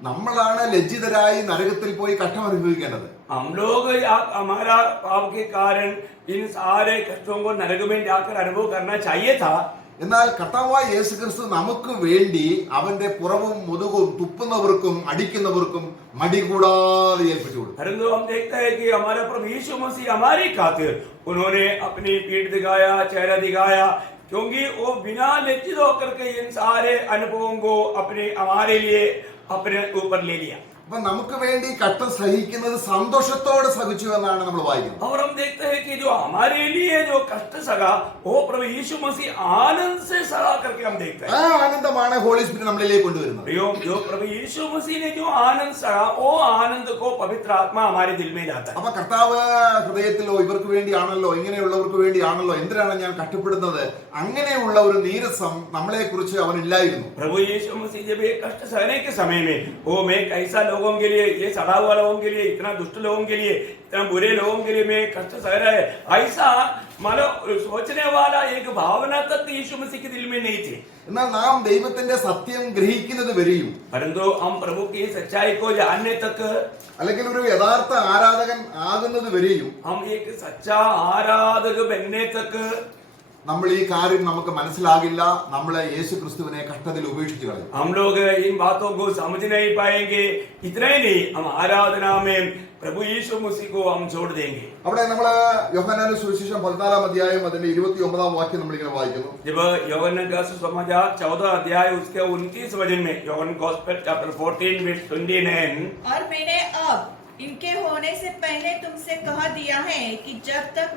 നമ്മളാണ് ലജ്ജിതരായി നരകത്തിൽ പോയി കഷ്ടം അനുഭവിക്കേണ്ടത്. हम लोग हमारा पाप के कारण इन सारे कष्टों को नरक में जाकर अनुभव करना चाहिए था। എന്നാൽ കർത്താവായ യേശുക്രിസ്തു നമുക്ക് വേണ്ടി അവന്റെ പുറവും മുതുകും തുപ്പുന്നവർക്കും അടിക്കുന്നവർക്കും മടി കൂടാതെ ഏൽപ്പിച്ചു കൊടുത്തു. परंतु हम देखते हैं कि हमारा प्रभु यीशु मसीह हमारी खातिर उन्होंने अपनी पीठ दिखाया, चेहरा दिखाया, क्योंकि वो बिना लज्जित होकर के इन सारे अनुभवों को अपने हमारे लिए अपने ऊपर ले लिया। അപ്പൊ നമുക്ക് വേണ്ടി കഷ്ടം സഹിക്കുന്നത് സന്തോഷത്തോടെ സഹിച്ചു എന്നാണ് നമ്മൾ വായിക്കുന്നത്. और हम देखते हैं कि जो हमारे लिए जो कष्ट सगा वो प्रभु यीशु मसीह आनंद से सहा करके हम देखते हैं। ആ ആനന്ദമാണ് ഹോളി സ്പിരിറ്റ് നമ്മളിലേക്ക് കൊണ്ടുവരുന്നത്. जो प्रभु यीशु मसीह ने जो आनंद सहा, वो आनंद को पवित्र आत्मा हमारे दिल में जाता है। അപ്പൊ കർത്താവ് ഹൃദയത്തിലോ ഇവർക്ക് വേണ്ടിയാണല്ലോ, ഇങ്ങനെയുള്ളവർക്ക് വേണ്ടിയാണല്ലോ, എന്തിനാണ് ഞാൻ കഷ്ടപ്പെടുന്നത്, അങ്ങനെയുള്ള ഒരു നീരസം നമ്മളെ കുറിച്ച് അവനില്ലായിരുന്നു. प्रभु यीशु मसीह जब ये कष्ट सहने के समय में वो मैं कैसा लोगों के लिए, ये सड़ा हुआ लोगों के लिए, इतना दुष्ट लोगों के लिए, इतना बुरे लोगों के लिए मैं कष्ट सह रहा है, ऐसा मानो सोचने वाला एक भावना तक यीशु मसीह के दिल में नहीं थी। എന്നാൽ നാം ദൈവത്തിന്റെ സത്യം ഗ്രഹിക്കുന്നത് വരെയും परंतु हम प्रभु की सच्चाई को जानने तक, അല്ലെങ്കിൽ ഒരു യഥാർത്ഥ ആരാധകൻ ആകുന്നത് വരെയും हम एक सच्चा आराधक बनने तक നമ്മൾ ഈ കാര്യം നമുക്ക് മനസ്സിലാകില്ല, നമ്മളെ യേശു ക്രിസ്തുവിനെ കഷ്ടത്തിൽ ഉപേക്ഷിച്ചു കളയും. हम लोग इन बातों को समझ नहीं पाएंगे. इतना ही नहीं, हम आराधना में प्रभु यीशु मसीह को हम छोड़ देंगे. അവിടെ നമ്മൾ യോഹന്നാന്റെ സുവിശേഷം 14 അധ്യായം അതിന്റെ 29 വാക്യം നമ്മൾ ഇങ്ങനെ വായിക്കുന്നു. जब यूहन्ना का सुसमाचार 14 अध्याय उसके 29 वचन में, यूहन्ना गॉस्पेल चैप्टर 14 वर्स 29, और मैंने अब इनके होने से पहले तुमसे कह दिया है कि जब तक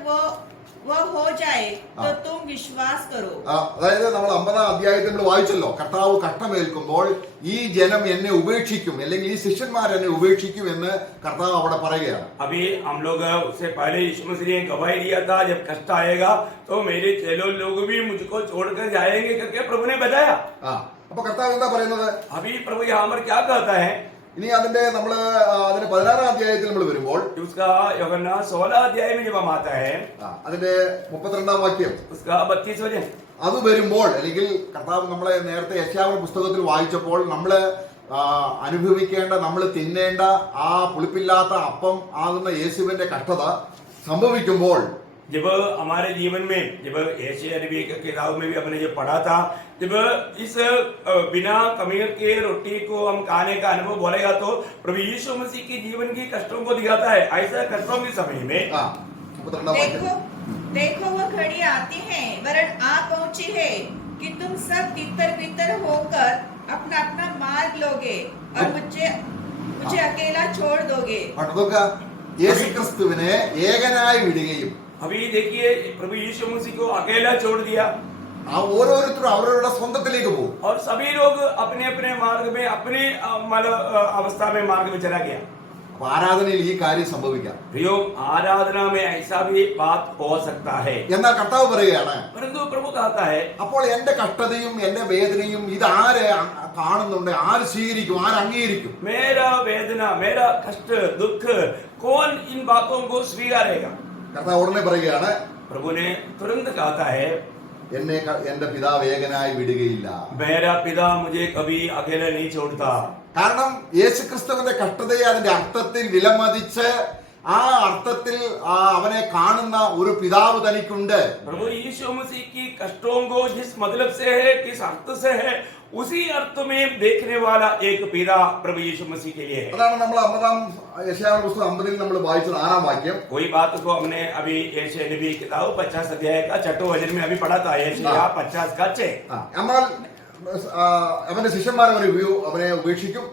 वह हो जाए तो तुम विश्वास करो. അതായത് നമ്മൾ 50 അധ്യായത്തിൽ നമ്മൾ വായിച്ചല്ലോ, കർത്താവ് കഷ്ടമേൽക്കുമ്പോൾ ഈ ജനം എന്നെ ഉപേക്ഷിക്കും, അല്ലെങ്കിൽ ഈ ശിഷ്യന്മാർ എന്നെ ഉപേക്ഷിക്കും എന്ന് കർത്താവ് അവിടെ പറയുകയാണ്. अभी हम लोग उससे पहले यीशु मसीह ने गवाही दिया था, जब कष्ट आएगा तो मेरे चेलों लोग भी मुझको छोड़कर जाएंगे करके प्रभु ने बताया. അപ്പൊ കർത്താവ് എന്താ പറയുന്നത്? अभी प्रभु यहाँ पर क्या कहता है? ഇനി അതിന്റെ നമ്മള് അതിന്റെ 16 അധ്യായത്തിൽ നമ്മൾ വരുമ്പോൾ उसका यूहन्ना 16 अध्याय में जब हम आता है, അതിന്റെ 32 വാക്യം, उसका 32 वचन, അത് വരുമ്പോൾ, അല്ലെങ്കിൽ കർത്താവ് നമ്മളെ നേരത്തെ യശയ്യാവിന്റെ പുസ്തകത്തിൽ വായിച്ചപ്പോൾ നമ്മള് അനുഭവിക്കേണ്ട, നമ്മൾ തിന്നേണ്ട ആ പുളിപ്പില്ലാത്ത അപ്പം ആകുന്ന യേശുവിന്റെ കഷ്ടത സംഭവിക്കുമ്പോൾ, जब हमारे जीवन में, जब यशायाह नबी की किताब में भी हमने जो पढ़ा था, जब इस बिना खमीर के रोटी को हम खाने का अनुभव बोलेगा तो प्रभु यीशु मसीह के जीवन की कष्टों को दिखाता है. ऐसा कष्टों के समय में देखो वो घड़ी आती है, वरन आ पहुंची है कि तुम सब तितर बितर होकर अपना अपना मार्ग लोगे और मुझे अकेला छोड़ दोगे. യേശു ക്രിസ്തുവിനെ ഏകനായി വിടുകയും, अभी देखिए प्रभु यीशु मसीह को अकेला छोड़ दिया ഓരോരുത്തരും അവരവരുടെ സ്വന്തത്തിലേക്ക് പോകും. और सभी लोग अपने अपने मार्ग में, अपने अवस्था में मार्ग में चला गया. അപ്പൊ ആരാധനയിൽ ഈ കാര്യം സംഭവിക്കാം. प्रियो, आराधना में ऐसा भी बात हो सकता है. എന്നാൽ കർത്താവ് പറയുകയാണ്, परंतु प्रभु कहता है, അപ്പോൾ എന്റെ കഷ്ടതയും എന്റെ വേദനയും ഇത് ആര് കാണുന്നുണ്ട്, ആര് സ്വീകരിക്കും, ആര് അംഗീകരിക്കും? मेरा वेदना, मेरा कष्ट, दुख कौन इन बातों को स्वीकारेगा? കർത്താവ് ഉടനെ പറയുകയാണ്, प्रभु ने तुरंत कहता है, എന്റെ പിതാവ് ഏകനായി വിടുകയില്ല. मेरा पिता मुझे कभी अकेला नहीं छोड़ता. കാരണം യേശു ക്രിസ്തുവിന്റെ കഷ്ടതയെ അതിന്റെ അർത്ഥത്തിൽ വിലമതിച്ച് ആ അർത്ഥത്തിൽ അവനെ കാണുന്ന ഒരു പിതാവ് തനിക്കുണ്ട്. प्रभु यीशु मसीह की कष्टों को जिस मतलब से है, किस अर्थ से है, उसी अर्थ में देखने वाला एक पिता प्रभु यीशु मसीह के लिए है. അതാണ് നമ്മൾ 50 യശയ്യാവിന്റെ പുസ്തകം 50 നമ്മൾ വായിച്ചത് 6 വാക്യം. कोई बात को हमने अभी यशायाह नबी की किताब 50 अध्याय का 6 वचन में अभी पढ़ा था, यशायाह 50 का 6. എന്നാൽ അവന്റെ ശിഷ്യന്മാർ അവനെ ഉപേക്ഷിക്കും,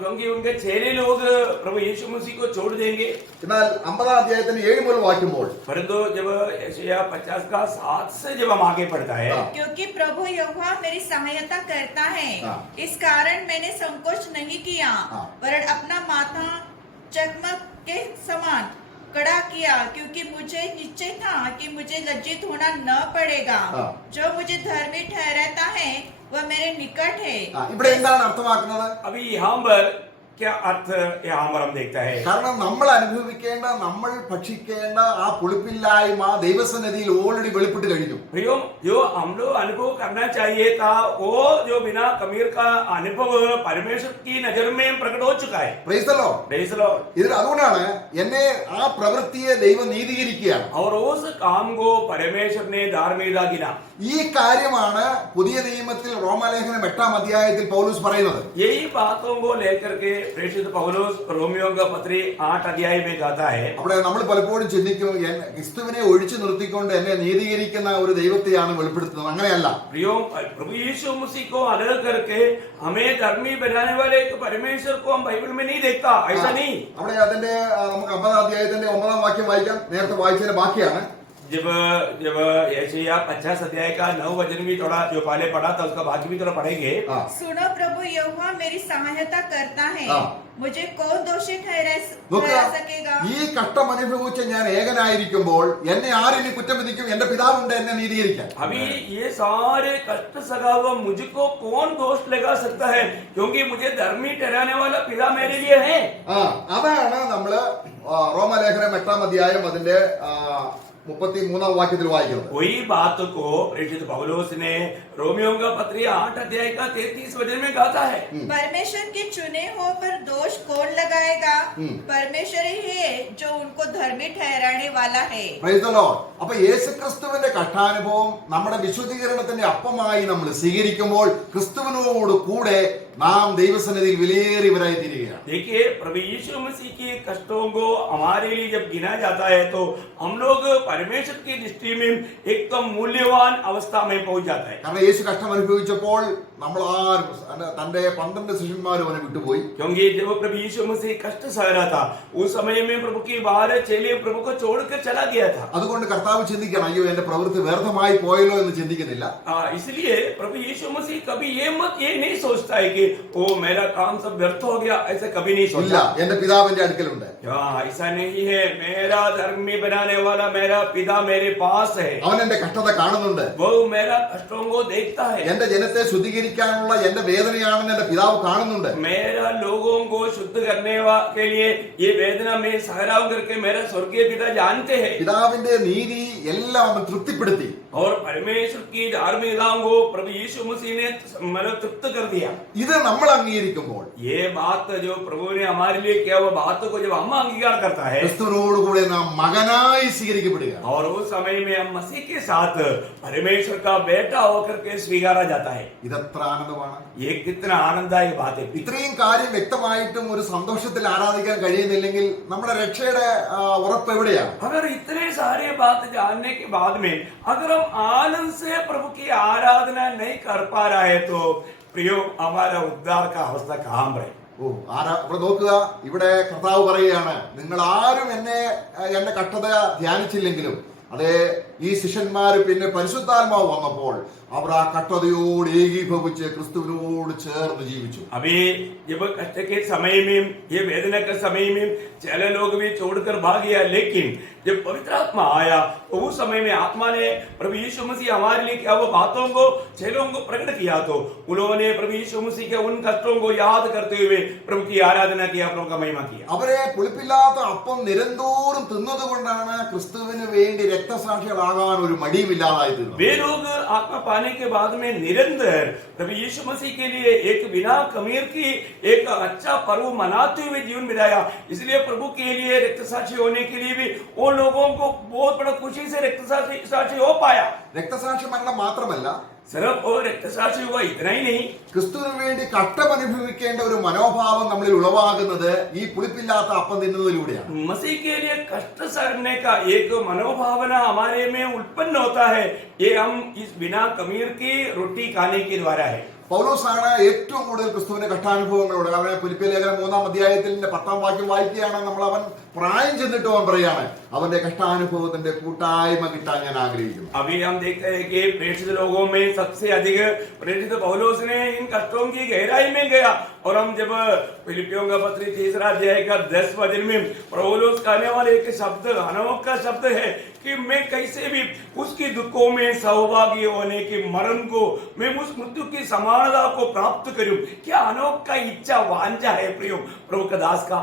क्योंकि उनके चेले लोग प्रभु यीशु मसीह को छोड़ देंगे. എന്നാൽ 50 അധ്യായത്തിന് 7 മുതൽ വായിക്കുമ്പോൾ, परंतु जब यशायाह 50 का 7 से जब हम आगे पढ़ता है, क्योंकि प्रभु यहोवा मेरी सहायता करता है, इस कारण मैंने संकोच नहीं किया, वरन अपना माथा चकमक के समान कड़ा किया, क्योंकि मुझे निश्चय था कि मुझे लज्जित होना न पड़ेगा. जो मुझे धर्मी ठहराता है वह मेरे निकट है. ഇവിടെ എന്താണ് അർത്ഥമാക്കുന്നത്? अभी यहाँ पर क्या अर्थ यहाँ पर हम देखता है? കാരണം നമ്മൾ അനുഭവിക്കേണ്ട, നമ്മൾ ഭക്ഷിക്കേണ്ട ആ പുളിപ്പില്ലായ്മ ദൈവസന്നിധിയിൽ ഓൾറെഡി വെളിപ്പെട്ട് കഴിഞ്ഞു. प्रियो, जो हम लोग अनुभव करना चाहिए था, वो जो बिना खमीर का अनुभव परमेश्वर की नजर में प्रकट हो चुका है. Praise the Lord. Praise the Lord. ഇതിൽ അതുകൊണ്ടാണ് എന്നെ ആ പ്രവൃത്തിയെ ദൈവം നീതീകരിക്കുകയാണ്. और उस काम को परमेश्वर ने धार्मिकता गिना. ഈ കാര്യമാണ് പുതിയ നിയമത്തിൽ റോമാലേഖനം 8 അധ്യായത്തിൽ പൗലോസ് പറയുന്നത്. यही बातों को लेकर के प्रेषित पौलुस रोमियो का पत्री 8 अध्याय में कहता है. അവിടെ നമ്മൾ പലപ്പോഴും ചിന്തിക്കും, ക്രിസ്തുവിനെ ഒഴിച്ചു നിർത്തിക്കൊണ്ട് എന്നെ നീതീകരിക്കുന്ന ഒരു ദൈവത്തെയാണ് വെളിപ്പെടുത്തുന്നത്. അങ്ങനെയല്ല. प्रियो, प्रभु यीशु मसीह को अलग करके हमें धर्मी बनाने वाले एक परमेश्वर को हम बाइबल में नहीं देखता. ऐसा नहीं. അവിടെ അതിന്റെ നമുക്ക് 50 അധ്യായത്തിന്റെ 9 വാക്യം വായിക്കാം. നേരത്തെ വായിച്ചതിന്റെ ബാക്കിയാണ്. जब यशायाह 50 अध्याय का 9 वचन भी थोड़ा जो पहले पढ़ा था उसका बाकी भी थोड़ा पढ़ेंगे. सुनो, प्रभु यहोवा मेरी सहायता करता है, मुझे कौन दोषी ठहरा सकेगा? ഈ കഷ്ടം അനുഭവിച്ച് ഞാൻ ഏകനായിരിക്കുമ്പോൾ എന്നെ ആരിനി കുറ്റം വിധിക്കും? എന്റെ പിതാവുണ്ട് എന്നെ നീതീകരിക്കാൻ. अभी ये सारे कष्ट सगा हुआ मुझको कौन दोष लगा सकता है, क्योंकि मुझे धर्मी ठहराने वाला पिता मेरे लिए है. അതാണ് നമ്മള് റോമാലേഖനം 8 അധ്യായം അതിന്റെ 33 വാക്യത്തിൽ വായിക്കുന്നത്. वही बात को प्रेषित पौलुस ने रोमियो का पत्री 8 अध्याय का 33 वचन में कहता है. परमेश्वर के चुने हो पर दोष कौन लगाएगा? परमेश्वर ही है जो उनको धर्मी ठहराने वाला है। Praise the Lord. അപ്പൊ യേശുക്രിസ്തുവിന്റെ കഷ്ടാനുഭവം നമ്മുടെ വിശുദ്ധീകരണത്തിന്റെ അപ്പമായി നമ്മൾ സ്വീകരിക്കുമ്പോൾ ക്രിസ്തുവിനോട് കൂടെ നാം ദൈവസന്നിധിയിൽ വിലയേറിയവരായി തീരുകയാണ്. देखिए, प्रभु यीशु मसीह के कष्टों को हमारे लिए जब गिना जाता है तो हम लोग परमेश्वर की दृष्टि में एकदम मूल्यवान अवस्था में पहुंच जाता है। കാരണം യേശു കഷ്ടം അനുഭവിച്ചപ്പോൾ നമ്മൾ ആരും തന്റെ 12 ശിഷ്യന്മാരും അവനെ വിട്ടുപോയി. क्योंकि जब प्रभु यीशु मसीह कष्ट सह रहा था उस समय में प्रभु की 12 चेले प्रभु को छोड़कर चला गया था। അതുകൊണ്ട് കർത്താവ് ചിന്തിക്കണം, അയ്യോ എന്റെ പ്രവൃത്തി വ്യർത്ഥമായി പോയല്ലോ എന്ന് ചിന്തിക്കുന്നില്ല. इसलिए प्रभु यीशु मसीह कभी ये नहीं सोचता है कि ओ मेरा काम सब व्यर्थ हो गया, ऐसा कभी नहीं ഇല്ല, सोचता। എന്റെ പിതാവിന്റെ അടുക്കലുണ്ട്. ऐसा नहीं है, मेरा धर्मी बनाने वाला मेरा पिता मेरे पास है, അവൻ എന്റെ കഷ്ടത കാണുന്നുണ്ട്. वो मेरा कष्टों को देखता है, എന്റെ ജനത്തെ ശുദ്ധീകരിക്കാനുള്ള എന്റെ വേദനയാണെന്ന് എന്റെ പിതാവ് കാണുന്നുണ്ട്. मेरा लोगों को शुद्ध करने के लिए ये वेदना में सहराव करके मेरा स्वर्गीय पिता जानते हैं। പിതാവിന്റെ നീതി എല്ലാം അവൻ തൃപ്തിപ്പെടുത്തി. और परमेश्वर की धार्मिकताओं को प्रभु यीशु मसीह ने मतलब तृप्त कर दिया। ഇത് നമ്മൾ അംഗീകരിക്കുമ്പോൾ ये बात जो प्रभु ने हमारे लिए किया वो बात को जब हम अंगीकार करता है ക്രിസ്തുവിനോടുകൂടെ നാം മകനായി സ്വീകരിക്കപ്പെടുക. और उस समय में हम मसीह के साथ परमेश्वर का बेटा होकर के स्वीकारा जाता है। ഇതെത്ര ആനന്ദമാണ്. ये कितना आनंददायक बात है। ഇത്രയും കാര്യം വ്യക്തമായിട്ടും ഒരു സന്തോഷത്തിൽ ആരാധിക്കാൻ കഴിയുന്നില്ലെങ്കിൽ നമ്മുടെ രക്ഷയുടെ ഉറപ്പ് എവിടെയാണ്? अगर इतने सारे बात जानने के बाद में अगर हम आनंद से प्रभु की आराधना नहीं कर पा रहा है तो प्रियो हमारा उद्धार का अवस्था कहाँ पर है? ഇവിടെ നോക്കുക, ഇവിടെ കർത്താവ് പറയുകയാണ്, നിങ്ങൾ ആരും എന്റെ കഷ്ടത ധ്യാനിച്ചില്ലെങ്കിലും അതെ ഈ ശിഷ്യന്മാര് പിന്നെ പരിശുദ്ധാത്മാവ് വന്നപ്പോൾ അവർ ആ കഷ്ടതയോട് ഏകീഭവിച്ച് ക്രിസ്തുവിനോട് ചേർന്ന് ജീവിച്ചു. अभी जब कष्ट के समय में ये वेदना के समय में चले लोग भी छोड़कर भाग गया, लेकिन जब पवित्र आत्मा आया तो उस समय में आत्मा ने प्रभु यीशु मसीह हमारे लिए क्या वो बातों को चेलों को प्रकट किया तो उन्होंने प्रभु यीशु मसीह के उन कष्टों को याद करते हुए प्रभु की आराधना किया, प्रभु का महिमा किया। അവരെ പുളിപ്പില്ലാത്ത അപ്പം നിരന്തോറും തിന്നത് കൊണ്ടാണ് ക്രിസ്തുവിന് വേണ്ടി രക്തസാക്ഷികളാകാൻ ഒരു മടിയുമില്ലാതായി തീർന്നത്. वे लोग आत्मा पाने के बाद में निरंतर प्रभु यीशु मसीह के लिए एक बिना कमीर की एक अच्छा पर्व मनाते हुए जीवन बिताया। इसलिए प्रभु के लिए रक्तसाक्षी होने के लिए भी वो लोगों को बहुत बड़ा खुशी से रक्तसाक्षी हो पाया। രക്തസാക്ഷി മരണം മാത്രമല്ല, सिर्फ वो रक्तसाक्षी हुआ इतना ही नहीं, ക്രിസ്തുവിന് വേണ്ടി കഷ്ടം അനുഭവിക്കേണ്ട ഒരു മനോഭാവം നമ്മളിൽ ഉളവാകുന്നത് ഈ പുളിപ്പില്ലാത്ത അപ്പം തിന്നുന്നതിലൂടെയാണ്. मसीह के लिए कष्ट सहने का एक मनोभावना हमारे में उत्पन्न होता है, ये हम इस बिना कमीर की रोटी खाने के द्वारा है। പൗലോസാണ് ഏറ്റവും കൂടുതൽ ക്രിസ്തുവിന്റെ കഷ്ടാനുഭവങ്ങളോട്, അവനെ ഫിലിപ്പിയ ലേഖനം 3-ാം അധ്യായത്തിന്റെ 10-ാം വാക്യം വായിക്കുകയാണ് നമ്മൾ. അവൻ പ്രായം ചെന്നിട്ട് അവൻ പറയാണ്, അവന്റെ കഷ്ടാനുഭവത്തിന്റെ കൂട്ടായ്മ കിട്ടാൻ ഞാൻ ആഗ്രഹിക്കുന്നു. अभी हम देखते हैं कि प्रेषित लोगों में सबसे अधिक प्रेषित पौलुस ने इन कष्टों की गहराई में गया। और हम जब फिलिपियों का पत्र 3 अध्याय का 10 वचन में पौलुस कहने वाले एक शब्द, अनोखा शब्द है कि मैं कैसे भी उसकी दुखों में सहभागी होने के मरण को, मैं उस मृत्यु की समानता को प्राप्त करूं। क्या अनोखा इच्छा वांछा है प्रियो प्रभु का दास का।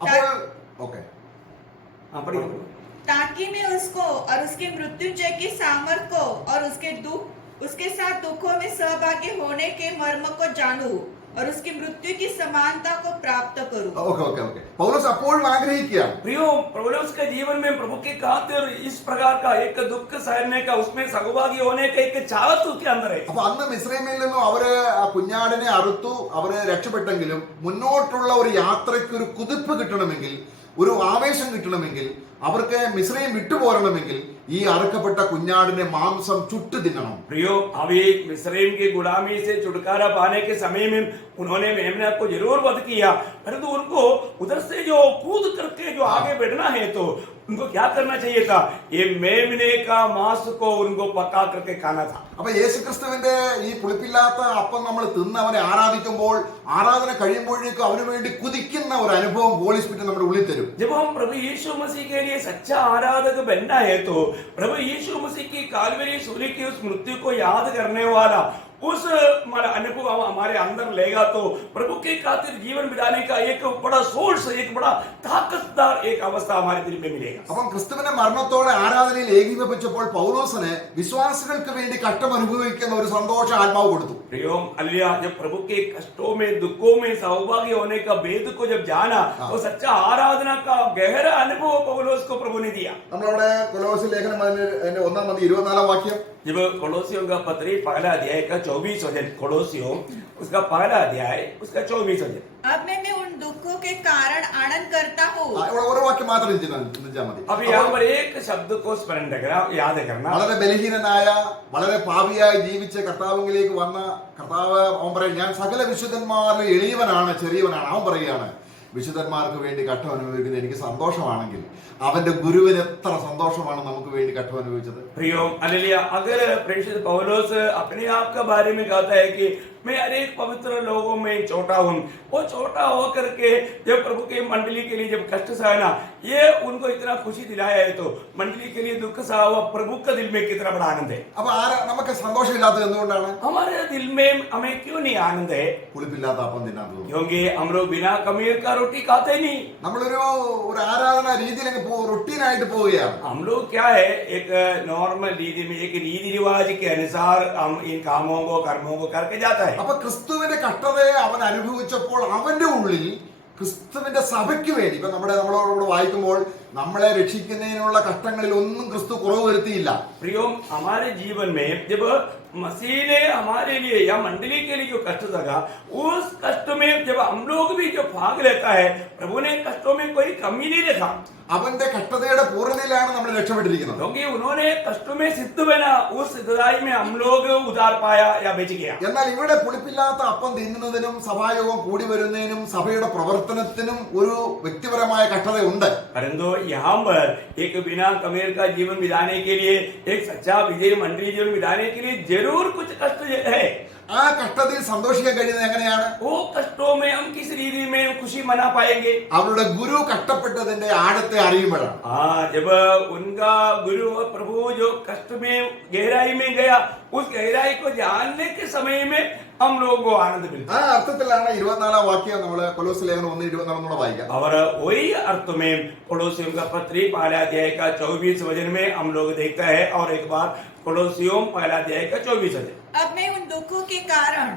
അപ്പോൾ ഓക്കെ, हाँ पढ़िए। ताकि मैं उसको और उसके मृत्युंजय की सामर्थ को और उसके साथ दुखों में सहभागी होने के मर्म को जानूं और उसकी मृत्यु की समानता को प्राप्त करूं। ഓക്കെ ഓക്കെ ഓക്കെ പൗലോസ് അപ്പോഴും ആഗ്രഹിക്കുകയാണ്. प्रियो पौलुस के जीवन में प्रभु के खातिर इस प्रकार का एक दुख सहने का, उसमें सहभागी होने का एक चाहत उसके अंदर है। അപ്പൊ അന്ന് മിസ്രൈമിൽ നിന്നും അവര് ആ കുഞ്ഞാടിനെ അറുത്തു, അവര് രക്ഷപ്പെട്ടെങ്കിലും മുന്നോട്ടുള്ള ഒരു യാത്രയ്ക്ക് ഒരു കുതിപ്പ് കിട്ടണമെങ്കിൽ, ഒരു ആവേശം കിട്ടണമെങ്കിൽ, അവർക്ക് മിസ്രൈം വിട്ടുപോരണമെങ്കിൽ ഈ അറുക്കപ്പെട്ട കുഞ്ഞാടിന്റെ മാംസം ചുട്ടു തിന്നണം. प्रियो अभी मिस्रैम की गुलामी से छुटकारा पाने के समय में उन्होंने मेमना को जरूर वध किया, परंतु उनको उधर से जो कूद करके जो आगे बढ़ना है तो उनको क्या करना चाहिए था? ये मेमने का मांस को उनको पका करके खाना था। അപ്പൊ യേശുക്രിസ്തുവിന്റെ ഈ പുളിപ്പില്ലാത്ത അപ്പം നമ്മൾ തിന്ന് അവനെ ആരാധിക്കുമ്പോൾ, ആരാധന കഴിയുമ്പോഴേക്കും അവന് വേണ്ടി കുതിക്കുന്ന ഒരു അനുഭവം ഹോളി സ്പിരിറ്റ് നമ്മുടെ ഉള്ളിൽ തരും. जब हम प्रभु यीशु मसीह के लिए सच्चा आराधक बनना है तो प्रभु यीशु मसीह की कालवरी सूली की उस मृत्यु को याद करने वाला उस हमारा अनुभव हमारे अंदर लेगा तो प्रभु के खातिर जीवन बिताने का एक बड़ा सोर्स, एक बड़ा ताकतदार एक अवस्था हमारे दिल में मिलेगा। അപ്പം ക്രിസ്തുവിന്റെ മരണത്തോടെ ആരാധനയിൽ ഏകീഭവിച്ചപ്പോൾ പൗലോസിന് വിശ്വാസികൾക്ക് വേണ്ടി കഷ്ടം അനുഭവിക്കുന്ന ഒരു സന്തോഷം ആത്മാവ് കൊടുത്തു. प्रियोम अलिया जब प्रभु के कष्टों में दुखों में सहभागी होने का भेद को जब जाना तो सच्चा आराधना का गहरा अनुभव पौलुस को प्रभु ने दिया। നമ്മളവിടെ കൊലോസ്യ ലേഖനം അതിന്റെ 1-24 വാക്യം. जब कोलोसियों का पत्री पहला अध्याय का 24 वचन, कोलोसियों उसका पहला अध्याय उसका 24 वचन। अब मैं उन दुखों के कारण आनंद करता हूँ। ഇവിടെ ഒരു വാക്യം മാത്രം ചിന്തിച്ചാൽ മതി. अब यहाँ पर एक शब्द को स्मरण रखना, याद करना। വളരെ ബലഹീനനായ, വളരെ പാപിയായി ജീവിച്ച കർത്താവിലേക്ക് വന്ന കർത്താവ് അവൻ പറയും, ഞാൻ സകല വിശുദ്ധന്മാരിൽ എളിയവനാണ്, ചെറിയവനാണ്. അവൻ പറയുകയാണ്, വിശുദ്ധന്മാർക്ക് വേണ്ടി കഷ്ടം അനുഭവിക്കുന്നത് എനിക്ക് സന്തോഷമാണെങ്കിൽ അവന്റെ ഗുരുവിന് എത്ര സന്തോഷമാണ് നമുക്ക് വേണ്ടി കഷ്ടം അനുഭവിച്ചത്. प्रियो हालेलुया, अगर प्रेषित पौलुस अपने आप का बारे में कहता है कि मैं अनेक पवित्र लोगों में छोटा हूँ, वो छोटा होकर के जब प्रभु के मंडली के लिए जब कष्ट सहना ये उनको इतना खुशी दिलाया है तो मंडली के लिए दुख सहा हुआ प्रभु का दिल में कितना बड़ा आनंद है। അപ്പൊ നമുക്ക് സന്തോഷമില്ലാത്തത് എന്തുകൊണ്ടാണ്? हमारे दिल में हमें क्यों नहीं आनंद है? പുളിപ്പില്ലാത്ത അപ്പം തിന്നാത്തത്. क्योंकि हम लोग बिना खमीर का रोटी खाते नहीं। നമ്മളൊരു ആരാധന രീതിയിൽ റൊട്ടീനായിട്ട് പോവുകയാണ്. हम लोग क्या है, एक नॉर्मल रीति में एक रीति रिवाज के अनुसार हम इन कामों को कर्मों को करके जाता है। അപ്പൊ ക്രിസ്തുവിന്റെ കഷ്ടതയെ അവൻ അനുഭവിച്ചപ്പോൾ അവന്റെ ഉള്ളിൽ ക്രിസ്തുവിന്റെ സഭയ്ക്ക് വേണ്ടി ഇപ്പൊ നമ്മളോട് വായിക്കുമ്പോൾ നമ്മളെ രക്ഷിക്കുന്നതിനുള്ള കഷ്ടങ്ങളിൽ ഒന്നും ക്രിസ്തു കുറവ് വരുത്തിയില്ല. प्रियो हमारे जीवन में जब मसीह ने हमारे लिए या मंडली के लिए जो कष्ट सका, उस कष्ट में जब हम लोग भी जो भाग लेता है, प्रभु ने कष्टों में कोई कमी नहीं देखा। അവന്റെ കഷ്ടതയുടെ പൂർണ്ണതയിലാണ് നമ്മൾ രക്ഷപ്പെട്ടിരിക്കുന്നത്. क्योंकि उन्होंने कष्टों में सिद्ध बना, उस सिद्धताई में हम लोग उधार पाया या बेच गया। എന്നാൽ ഇവിടെ പുളിപ്പില്ലാത്ത അപ്പം തിന്നുന്നതിനും സഭായോഗം കൂടി വരുന്നതിനും സഭയുടെ പ്രവർത്തനത്തിനും ഒരു വ്യക്തിപരമായ കഷ്ടതയുണ്ട്. परंतु यहाँ पर एक बिना कमीर का जीवन बिताने के लिए, एक सच्चा विजय मंडली जीवन बिताने के लिए जरूर कुछ कष्ट है। ആ കഷ്ടതയിൽ സന്തോഷിക്കാൻ കഴിയുന്നത് എങ്ങനെയാണ്? वो कष्टों में हम किस रीति में खुशी मना पाएंगे? അവരുടെ ഗുരു കഷ്ടപ്പെട്ടതിന്റെ ആഴത്തെ അറിയുമ്പോഴാണ്. हाँ, जब उनका गुरु और प्रभु जो कष्ट में गहराई में गया, उस गहराई को जानने के समय में हम लोग को आनंद मिलता ആ അർത്ഥത്തിലാണ് 24 വാക്യം നമ്മള് കൊലോസ്യ ലേഖനം 1:24 വായിക്കാം. और वही अर्थ में कोलोसियों का पत्री पहला अध्याय का 24 वचन में हम लोग देखता है। और एक बार कोलोसियों पहला अध्याय का 24 वचन। अब मैं उन दुखों के कारण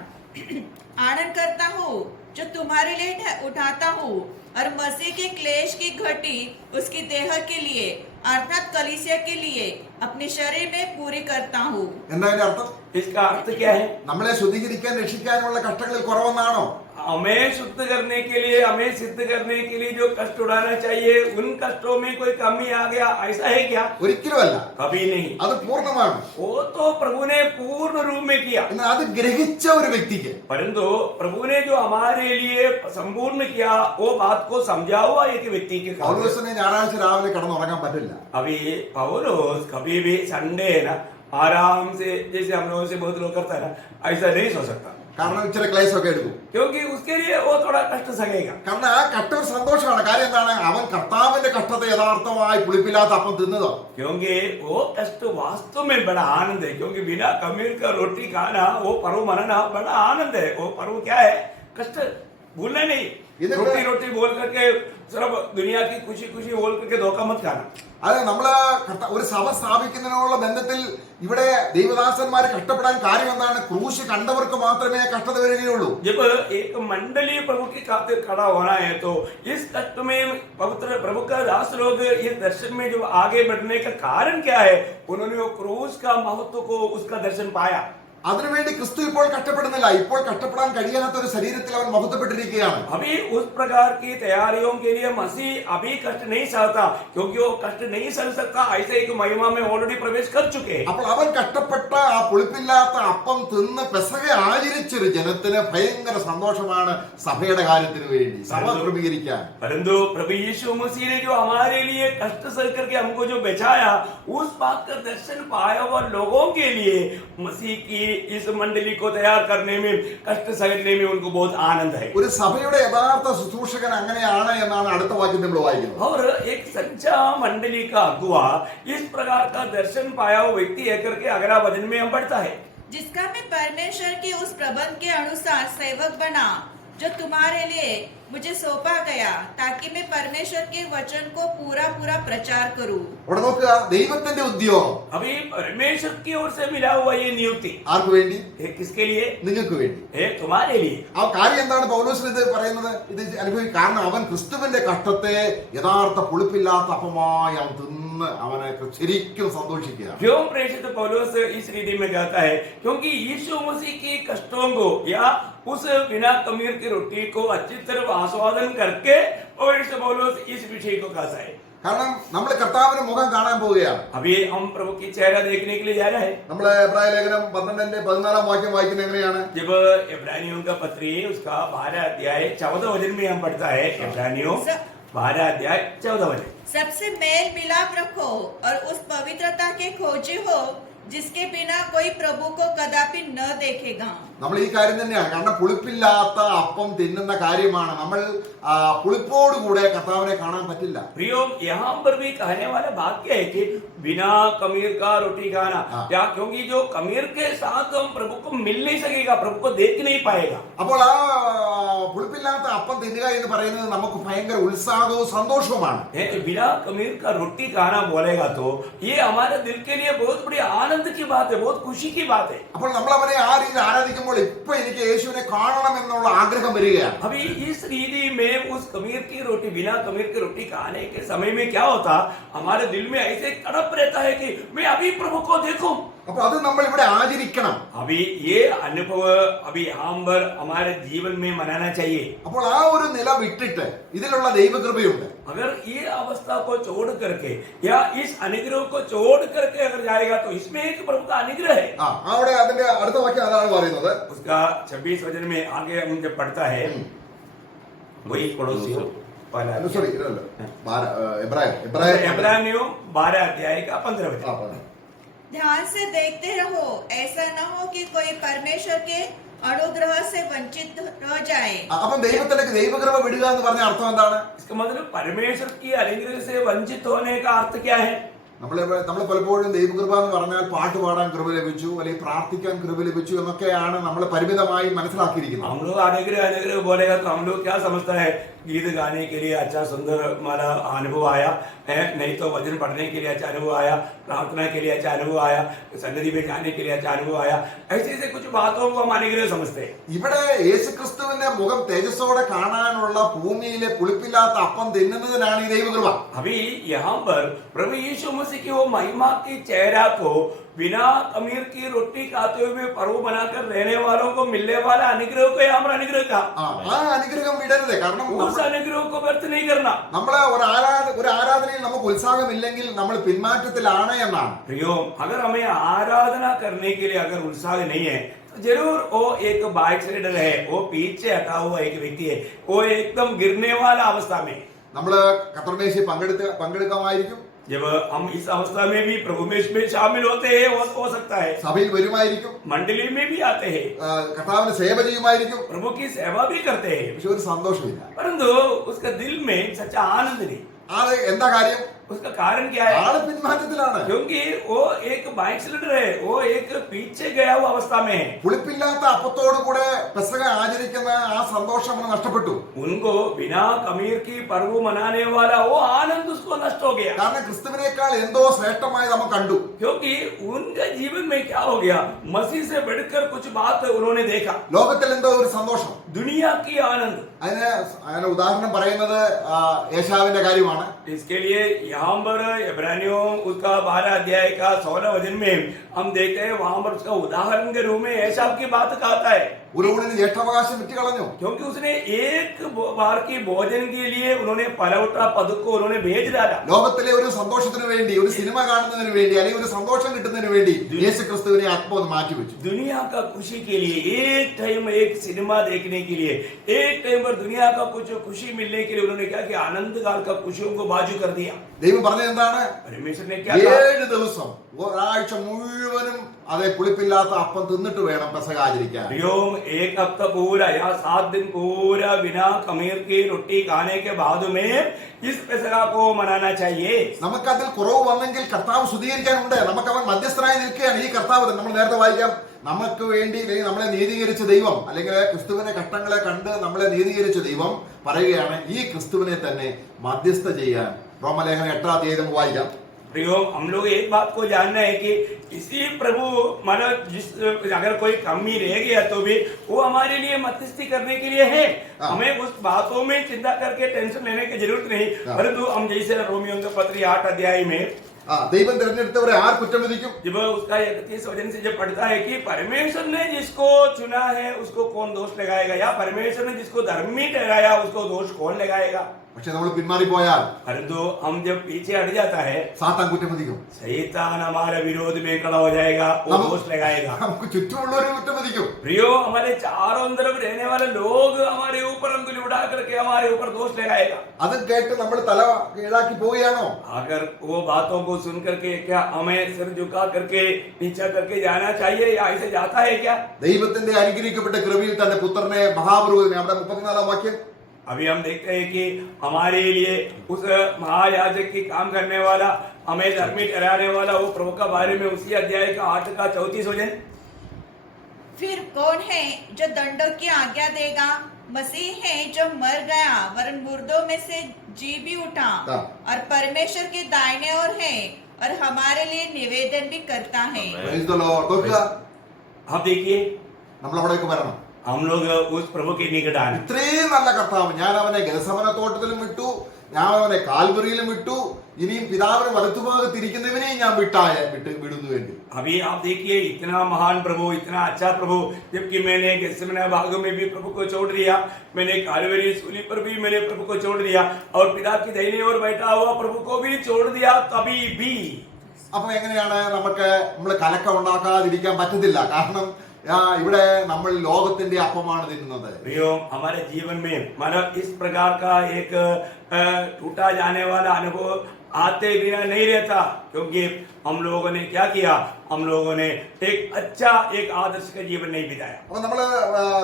आनंद करता हूँ जो तुम्हारे लिए उठाता हूँ, और मसीह के क्लेश की घटी उसकी देह के लिए अर्थात कलीसिया के लिए अपने शरीर में पूरी करता हूँ। എന്താ അതിന്റെ അർത്ഥം? इसका अर्थ क्या है? നമ്മളെ ശുദ്ധീകരിക്കാൻ രക്ഷിക്കാനുള്ള കഷ്ടങ്ങളിൽ കുറവെന്നാണോ? हमें शुद्ध करने के लिए, हमें सिद्ध करने के लिए जो कष्ट उड़ाना चाहिए, उन कष्टों में कोई कमी आ गया, ऐसा है क्या? ഒരിക്കലുമല്ല. कभी नहीं। അത് പൂർണ്ണമാണ്. वो तो प्रभु ने पूर्ण रूप में किया। എന്നാൽ അത് ഗ്രഹിച്ച ഒരു വ്യക്തിക്ക്, परंतु प्रभु ने जो हमारे लिए संपूर्ण किया, वो बात को समझा हुआ एक व्यक्ति के कारण। പൗലോസിനെ ഞായറാഴ്ച രാവിലെ കിടന്നുറങ്ങാൻ പറ്റില്ല. अभी पौलुस कभी भी संडे है ना, आराम से जैसे हम लोगों से बहुत लोग करता है ना, ऐसा नहीं सो सकता। കാരണം ഇച്ചിരി ക്ലേശമൊക്കെ എടുക്കും. क्योंकि उसके लिए वो थोड़ा कष्ट सहेगा। കാരണം ആ കഷ്ട ഒരു സന്തോഷമാണ്. കാര്യം എന്താണ്? അവൻ കർത്താവിന്റെ കഷ്ടത യഥാർത്ഥമായി പുളിപ്പില്ലാത്ത അപ്പം തിന്നതോ. क्योंकि वो कष्ट वास्तव में बड़ा आनंद है। क्योंकि बिना खमीर का रोटी खाना, वो पर्व मनाना बड़ा आनंद है। वो पर्व क्या है? कष्ट भूलना नहीं। रोटी रोटी बोल करके सिर्फ दुनिया की खुशी खुशी बोल करके धोखा मत खाना। അത് നമ്മള് ഒരു സഭ സ്ഥാപിക്കുന്നതിനുള്ള ബന്ധത്തിൽ ഇവിടെ ദൈവദാസന്മാരെ കഷ്ടപ്പെടാൻ കാര്യം എന്താണ്? ക്രൂശ് കണ്ടവർക്ക് മാത്രമേ കഷ്ടത വരികയുള്ളൂ. जब एक मंडली प्रभु की खातिर खड़ा होना है तो इस कष्ट में पवित्र प्रभु का दास लोग इस दर्शन में जो आगे बढ़ने का कारण क्या है? उन्होंने वो क्रूस का महत्व को, उसका दर्शन पाया। അതിനുവേണ്ടി ക്രിസ്തു ഇപ്പോൾ കഷ്ടപ്പെടുന്നില്ല. ഇപ്പോൾ കഷ്ടപ്പെടാൻ കഴിയാത്ത ഒരു ശരീരത്തിൽ അവൻ മഹത്വപ്പെട്ടിരിക്കുകയാണ്. अभी उस प्रकार की तैयारियों के लिए मसीह अभी कष्ट नहीं सहता, क्योंकि वो कष्ट नहीं सह सकता। ऐसे एक महिमा में ऑलरेडी प्रवेश कर चुके हैं। അപ്പോൾ അവൻ കഷ്ടപ്പെട്ട ആ പുളിപ്പില്ലാത്ത അപ്പം തിന്ന് പെസഹ ആചരിച്ചൊരു ജനത്തിന് ഭയങ്കര സന്തോഷമാണ് സഭയുടെ കാര്യത്തിന് വേണ്ടി, സഭ ക്രമീകരിക്കാൻ. परंतु प्रभु यीशु मसीह ने जो हमारे लिए कष्ट सह करके हमको जो बचाया, उस बात का दर्शन पाया हुआ लोगों के लिए मसीह की इस मंडली को तैयार करने में, कष्ट सहने में उनको बहुत आनंद है। ഒരു സഭയുടെ യഥാർത്ഥ ശുശ്രൂഷകൻ അങ്ങനെയാണ് എന്നാണ് അടുത്ത വാക്യം നമ്മൾ വായിക്കുന്നത്. और एक सच्चा मंडली का अगुवा इस प्रकार का दर्शन पाया हुआ व्यक्ति है करके अगला वचन में हम पढ़ता है। जिसका मैं परमेश्वर की उस प्रबंध के अनुसार सेवक बना जो तुम्हारे लिए मुझे सौंपा गया, ताकि मैं परमेश्वर के वचन को पूरा पूरा प्रचार करूं। ഇവിടെ നോക്കുക, ദൈവത്തിന്റെ ഉദ്യോഗം अभी परमेश्वर की ओर से मिला हुआ ये नियुक्ति ആർക്ക് വേണ്ടി? ये किसके लिए? നിങ്ങൾക്ക് വേണ്ടി. तुम्हारे लिए। ആ കാര്യം എന്താണ് പൗലോസിന് ഇത് പറയുന്നത്? ഇത് അനുഭവിക്കും. കാരണം അവൻ ക്രിസ്തുവിന്റെ കഷ്ടത്തെ യഥാർത്ഥ പുളിപ്പില്ലാത്ത അപ്പമായി അവൻ തിന്ന് അവനെ ശരിക്കും സന്തോഷിക്കുക. क्यों प्रेषित पौलुस इस रीति में कहता है? क्योंकि यीशु मसीह के कष्टों को या उस बिना कमीर की रोटी को अच्छी तरह आस्वादन करके प्रेषित पौलुस इस विषय को कहता है। കാരണം നമ്മൾ കർത്താവിന്റെ മുഖം കാണാൻ പോവുകയാണ്. अभी हम प्रभु की चेहरा देखने के लिए जा रहे हैं। നമ്മൾ എബ്രായ ലേഖനം 12-14 വാക്യം വായിക്കുന്നത് എങ്ങനെയാണ്? जब इब्रानियों का पत्री उसका 12 अध्याय 14 वचन में हम पढ़ता है। इब्रानियों 12 अध्याय 14 वचन। सबसे मेल मिलाप रखो और उस पवित्रता के खोजी हो जिसके बिना कोई प्रभु को कदापि न देखेगा। നമ്മൾ ഈ കാര്യം തന്നെയാണ്. കാരണം പുളിപ്പില്ലാത്ത അപ്പം തിന്നുന്ന കാര്യമാണ്. നമ്മൾ പുളിപ്പോടുകൂടെ കർത്താവിനെ കാണാൻ പറ്റില്ല. प्रियो, यहाँ पर भी कहने वाला बात क्या है कि बिना कमीर का रोटी खाना, क्या? क्योंकि जो कमीर के साथ हम प्रभु को मिल नहीं सकेगा, प्रभु को देख नहीं पाएगा। അപ്പോൾ ആ പുളിപ്പില്ലാത്ത അപ്പം തിന്നുക എന്ന് പറയുന്നത് നമുക്ക് ഭയങ്കര ഉത്സാഹവും സന്തോഷവുമാണ്. बिना कमीर का रोटी खाना बोलेगा तो ये हमारे दिल के लिए बहुत बड़ी आनंद की बात है, बहुत खुशी की बात है। അപ്പോൾ നമ്മൾ അവനെ ആ രീതിയിൽ ആരാധിക്കുമ്പോൾ ഇപ്പൊ എനിക്ക് യേശുവിനെ കാണണം എന്നുള്ള ആഗ്രഹം വരികയാണ്. अभी इस रीति में उस कमीर की रोटी, बिना कमीर की रोटी खाने के समय में क्या होता, हमारे दिल में ऐसे तड़प रहता है कि मैं अभी प्रभु को देखूं। അപ്പൊ അത് നമ്മൾ ഇവിടെ ആചരിക്കണം. अभी ये अनुभव अभी यहाँ पर हमारे जीवन में मनाना चाहिए। അപ്പോൾ ആ ഒരു നില വിട്ടിട്ട് ഇതിലുള്ള ദൈവകൃപയുണ്ട്. अगर ये अवस्था को छोड़ करके या इस अनुग्रह को छोड़ करके अगर जाएगा तो इसमें एक प्रभु का अनुग्रह है। അവിടെ അതിന്റെ അടുത്ത വാക്യം അതാണ് പറയുന്നത്. उसका 26 वचन में आगे हम जब पढ़ता है, वही पड़ोसियों സോറി इब्रानियों 12 अध्याय का 15 वचन। ध्यान से देखते रहो, ऐसा न हो कि कोई परमेश्वर के अनुग्रह से वंचित रह जाए। അപ്പം ദൈവത്തിലേക്ക് ദൈവകൃപ വിടുക എന്ന് പറഞ്ഞ അർത്ഥം എന്താണ്? इसका मतलब परमेश्वर की अनुग्रह से वंचित होने का अर्थ क्या है? നമ്മൾ പലപ്പോഴും ദൈവകൃപ എന്ന് പറഞ്ഞാൽ പാട്ട് പാടാൻ കൃപ ലഭിച്ചു അല്ലെങ്കിൽ പ്രാർത്ഥിക്കാൻ കൃപ ലഭിച്ചു എന്നൊക്കെയാണ് നമ്മൾ പരിമിതമായി മനസ്സിലാക്കിയിരിക്കുന്നത്. हम लोग अनुग्रह बोलेगा तो हम लोग क्या समझता है? गीत गाने के लिए अच्छा सुंदर हमारा अनुभव आया है, नहीं तो वचन पढ़ने के लिए अच्छा अनुभव आया, प्रार्थना के लिए अच्छा अनुभव आया, सन्निधि में जाने के लिए अच्छा अनुभव आया, ऐसे ऐसे कुछ बातों को हम अनुग्रह समझते हैं। ഇവിടെ യേശുക്രിസ്തുവിന്റെ മുഖം തേജസ്സോടെ കാണാനുള്ള ഭൂമിയിലെ പുളിപ്പില്ലാത്ത അപ്പം തിന്നുന്നതിനാണ് ഈ ദൈവകൃപ. अभी यहाँ पर प्रभु यीशु मसीह की वो महिमा की चेहरा को बिना कमीर की रोटी खाते हुए प्रभु बनाकर रहने वालों को मिलने वाला अनुग्रह को यहाँ पर अनुग्रह का ആ അനുഗ്രഹം വിടരുത്. കാരണം उस अनुग्रह को व्यर्थ नहीं करना। നമ്മളെ ഒരു ആരാധനയിൽ നമുക്ക് ഉത്സാഹമില്ലെങ്കിൽ നമ്മൾ പിന്മാറ്റത്തിലാണ് എന്നാണ്. प्रियो, अगर हमें आराधना करने के लिए अगर उत्साह नहीं है तो जरूर वो एक बाइक राइडर है, वो पीछे हटा हुआ एक व्यक्ति है, वो एकदम गिरने वाला अवस्था में। നമ്മള് കർത്തൃമേശി പങ്കെടുക്കാമായിരിക്കും. जब हम इस अवस्था में भी प्रभु में शामिल होते हैं, हो सकता है സഭയിൽ വരുമായിരിക്കും, मंडली में भी आते हैं, കർത്താവിന് സേവ ചെയ്യുമായിരിക്കും. प्रभु की सेवा भी करते हैं, പക്ഷെ ഒരു സന്തോഷമില്ല. परंतु उसका दिल में सच्चा आनंद नहीं। അത് എന്താ കാര്യം? उसका कारण क्या है? ആള് പിന്മാറ്റത്തിലാണ്. क्योंकि वो एक बाइक सिलेंडर है, वो एक पीछे गया हुआ अवस्था में है। പുളിപ്പില്ലാത്ത അപ്പത്തോടു കൂടെ പെസഹ ആചരിക്കുന്ന ആ സന്തോഷം നഷ്ടപ്പെട്ടു. उनको बिना कमीर की पर्व मनाने वाला वो आनंद उसको नष्ट हो गया। കാരണം ക്രിസ്തുവിനേക്കാൾ എന്തോ ശ്രേഷ്ഠമായി നമ്മൾ കണ്ടു. क्योंकि उनके जीवन में क्या हो गया? मसीह से बढ़कर कुछ बात उन्होंने देखा। ലോകത്തിൽ എന്തോ ഒരു സന്തോഷം. दुनिया की आनंद। അതിന് ഉദാഹരണം പറയുന്നത് യേശാവിന്റെ കാര്യമാണ്. इसके लिए यहाँ पर इब्रानियों उसका 12 अध्याय का 16 वचन में हम देखते हैं, वहां पर उसका उदाहरण के रूप में एसाव की बात कहता है। ഒരു ഊണിന് ജ്യേഷ്ഠാവകാശം വിറ്റുകളഞ്ഞു. क्योंकि उसने एक बार की भोजन के लिए उन्होंने पलवटा पद को उन्होंने भेज डाला। ലോകത്തിലെ ഒരു സന്തോഷത്തിന് വേണ്ടി, ഒരു സിനിമ കാണുന്നതിന് വേണ്ടി, അല്ലെങ്കിൽ ഒരു സന്തോഷം കിട്ടുന്നതിന് വേണ്ടി യേശു ക്രിസ്തുവിനെ ആത്മാവ് മാറ്റിവെച്ചു. दुनिया का खुशी के लिए एक टाइम एक सिनेमा देखने के लिए, एक टाइम पर दुनिया का कुछ खुशी मिलने के लिए उन्होंने क्या किया? आनंद काल का खुशियों को बाजू कर दिया। ദൈവം പറഞ്ഞത് എന്താണ്? परमेश्वर ने क्या कहा? 7 ദിവസം ഒരാഴ്ച മുഴുവനും അതേ പുളിപ്പില്ലാത്ത അപ്പം തിന്നിട്ട് വേണം പെസഹ ആചരിക്കാൻ. एक हफ्ता पूरा या 7 दिन पूरा बिना खमीर की रोटी खाने के बाद में इस पेसह को मनाना चाहिए। നമുക്കതിൽ കുറവ് വന്നെങ്കിൽ കർത്താവ് സ്തുതികരിക്കാനുണ്ട്. നമുക്ക് അവൻ മധ്യസ്ഥനായി നിൽക്കുകയാണ്. ഈ കർത്താവ് നമ്മൾ നേരത്തെ വായിക്കാം, നമുക്ക് വേണ്ടി അല്ലെങ്കിൽ നമ്മളെ നീതീകരിച്ച ദൈവം, അല്ലെങ്കിൽ ക്രിസ്തുവിന്റെ കഷ്ടങ്ങളെ കണ്ട് നമ്മളെ നീതീകരിച്ച ദൈവം പറയുകയാണ് ഈ ക്രിസ്തുവിനെ തന്നെ മധ്യസ്ഥ ചെയ്യാൻ. റോമലേഖനം 8-ാം അധ്യായം വായിക്കാം. प्रियो, हम लोग एक बात को जानना है कि इसी प्रभु मतलब जिस अगर कोई कमी रह गया तो भी वो हमारे लिए मध्यस्थी करने के लिए है। हमें उस बातों में चिंता करके टेंशन लेने की जरूरत नहीं, परंतु हम जैसे रोमियो के पत्र 8 अध्याय में ദൈവം തിരഞ്ഞെടുത്തവരെ ആർ കുറ്റം വിധിക്കും? जब उसका 31 वचन से जब पढ़ता है कि परमेश्वर ने जिसको चुना है उसको कौन दोष लगाएगा, या परमेश्वर ने जिसको धर्मी ठहराया उसको दोष कौन लगाएगा। പക്ഷെ നമ്മൾ പിന്മാറിപ്പോയാൽ, परंतु हम जब पीछे हट जाता है, സാത്താൻ കുറ്റം വിധിക്കും. शैतान हमारे विरोध में खड़ा हो जाएगा, वो दोष लगाएगा। നമുക്ക് ചുറ്റുമുള്ളവരെ കുറ്റം വിധിക്കും. प्रियो, हमारे चारों तरफ रहने वाले लोग हमारे ऊपर अंगुली उठा करके हमारे ऊपर दोष लगाएगा। അത് കേട്ട് നമ്മൾ തല കീഴാക്കി പോവുകയാണോ? अगर वो बातों को सुन करके क्या हमें सिर झुका करके नीचा करके जाना चाहिए, या ऐसे जाता है क्या? ദൈവത്തിന്റെ അനുഗ്രഹിക്കപ്പെട്ട കൃപയിൽ തന്റെ പുത്രനെ മഹാപുരോഹിതനെ, അവിടെ 34-ാം വാക്യം, अभी हम देखते हैं कि हमारे लिए उस महायाजक की काम करने वाला, हमें धर्मी ठहराने वाला वो प्रभु का बारे में उसी अध्याय का 8 का 34 वचन, फिर कौन है जो दंडों की आज्ञा देगा? मसीह है जो मर गया वरन मुर्दों में से जी भी उठा और परमेश्वर के दाहिने ओर है और हमारे लिए निवेदन भी करता है। Praise the Lord. നോക്കുക, आप देखिए നമ്മൾ അവിടേക്ക് വരണം. हम लोग उस प्रभु के निकट आने। ഇത്രയും നല്ല കർത്താവ്, ഞാൻ അവനെ ഗെത്സമന തോട്ടത്തിലും വിട്ടു, ഞാൻ അവനെ കാൽവറിയിലും വിട്ടു, ഇനിയും പിതാവിന് വലത്തുഭാഗത്തിരിക്കുന്നവനെയും ഞാൻ വിടുന്നു എങ്കിൽ. अभी आप देखिए, इतना महान प्रभु, इतना अच्छा प्रभु, जबकि मैंने गेत्सेमने बाग में भी प्रभु को छोड़ दिया, मैंने कालवरी सूली पर भी मैंने प्रभु को छोड़ दिया, और पिता की दाहिने ओर बैठा हुआ प्रभु को भी छोड़ दिया, तभी भी। അപ്പൊ എങ്ങനെയാണ് നമ്മൾ കലക്കം ഉണ്ടാക്കാതിരിക്കാൻ പറ്റത്തില്ല? കാരണം ഇവിടെ നമ്മൾ ലോകത്തിന്റെ അപ്പമാണ് തിന്നുന്നത്. प्रियो, हमारे जीवन में मतलब इस प्रकार का एक टूटा जाने वाला अनुभव आते बिना नहीं रहता, क्योंकि हम लोगों ने क्या किया, हम लोगों ने एक अच्छा एक आदर्श का जीवन नहीं बिताया। അപ്പൊ നമ്മള്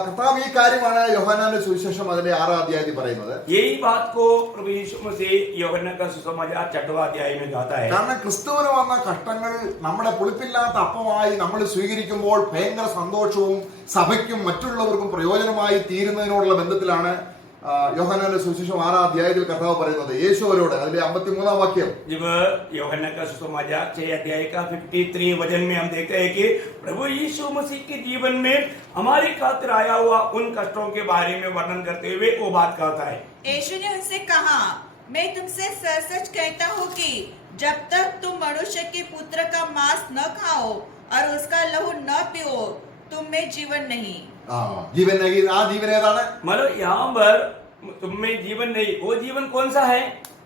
കർത്താവ് ഈ കാര്യമാണ് യോഹന്നാന്റെ സുവിശേഷം അതിന്റെ 6-ാം അധ്യായത്തിൽ പറയുന്നത്. यही बात को प्रभु यीशु मसीह യോഹന്നാൻ का सुसमाचार 6वां अध्याय में गाता है। കാരണം ക്രിസ്തുവിന് വന്ന കഷ്ടങ്ങൾ നമ്മുടെ പുളിപ്പില്ലാത്ത അപ്പമായി നമ്മൾ സ്വീകരിക്കുമ്പോൾ ഭയങ്കര സന്തോഷവും സഭയ്ക്കും മറ്റുള്ളവർക്കും പ്രയോജനമായി തീരുന്നതിനോടുള്ള ബന്ധത്തിലാണ് യോഹന്നാന്റെ സുവിശേഷം 6-ാം അധ്യായത്തിൽ കർത്താവ് പറയുന്നത്. യേശു അവരോട്, അതിന്റെ 53-ാം വാക്യം, जब യോഹന്നാൻ का सुसमाचार 6 अध्याय का 53 वचन में हम देखते हैं कि प्रभु यीशु मसीह के जीवन में हमारी खातिर आया हुआ उन कष्टों के बारे में वर्णन करते हुए वो बात कहता है। यीशु ने उनसे कहा, मैं तुमसे सच सच कहता हूँ कि जब तक तुम मनुष्य के पुत्र का मांस न खाओ और उसका लहू न पियो, तुम में जीवन नहीं। ജീവൻ ആ ജീവൻ ഏതാണ്? मतलब यहाँ पर तुम में जीवन नहीं, वो जीवन कौन सा है?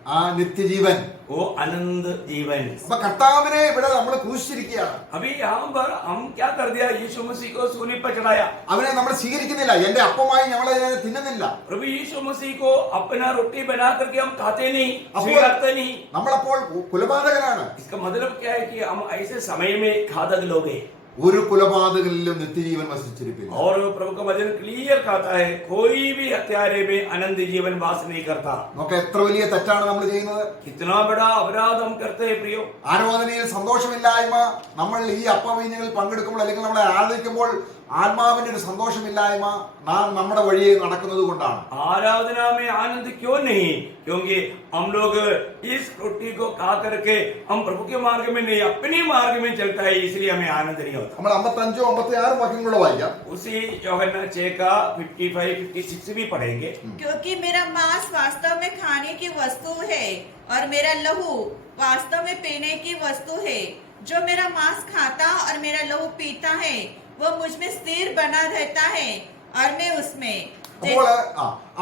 ആ നിത്യജീവൻ, वो आनंद जीवन। അപ്പൊ കർത്താവിനെ ഇവിടെ നമ്മൾ ക്രൂശിച്ചിരിക്കുകയാണ്. अभी यहाँ पर हम क्या कर दिया, यीशु मसीह को सूली पर चढ़ाया। അവനെ നമ്മൾ സ്വീകരിക്കുന്നില്ല, എന്റെ അപ്പമായി നമ്മളെ തിന്നുന്നില്ല. प्रभु यीशु मसीह को अपना रोटी बना करके हम खाते नहीं, स्वीकारते नहीं। നമ്മളപ്പോൾ കുലപാതകനാണ്. इसका मतलब क्या है कि हम ऐसे समय में घातक लोग हैं। ഒരു കുലപാതകനിലും നിത്യജീവൻ വസിച്ചിരിപ്പില്ല. और प्रभु का वचन क्लियर कहता है, कोई भी हत्यारे में अनंत जीवन वास नहीं करता। നമുക്ക് എത്ര വലിയ തെറ്റാണ് നമ്മൾ ചെയ്യുന്നത്? कितना बड़ा अपराध हम करते हैं प्रियो। ആരാധനയിൽ സന്തോഷമില്ലായ്മ, നമ്മൾ ഈ അപ്പവീഞ്ഞങ്ങളിൽ പങ്കെടുക്കുമ്പോൾ അല്ലെങ്കിൽ നമ്മളെ ആരാധിക്കുമ്പോൾ ആത്മാവിന്റെ ഒരു സന്തോഷമില്ലായ്മ നാം നമ്മുടെ വഴിയെ നടക്കുന്നത് കൊണ്ടാണ്. आराधना में आनंद क्यों नहीं? क्योंकि हम लोग इस रोटी को खा करके हम प्रभु के मार्ग में नहीं, अपने मार्ग में चलता है, इसलिए हमें आनंद नहीं होता। നമ്മൾ 55 56 വാക്യങ്ങൾ വായിക്കാം. उसी യോഹന്നാൻ 6 का 55 56 भी पढ़ेंगे। क्योंकि मेरा मांस वास्तव में खाने की वस्तु है और मेरा लहू वास्तव में पीने की वस्तु है। जो मेरा मांस खाता और मेरा लहू पीता है वो मुझ में स्थिर बना रहता है और मैं उसमें। അപ്പോൾ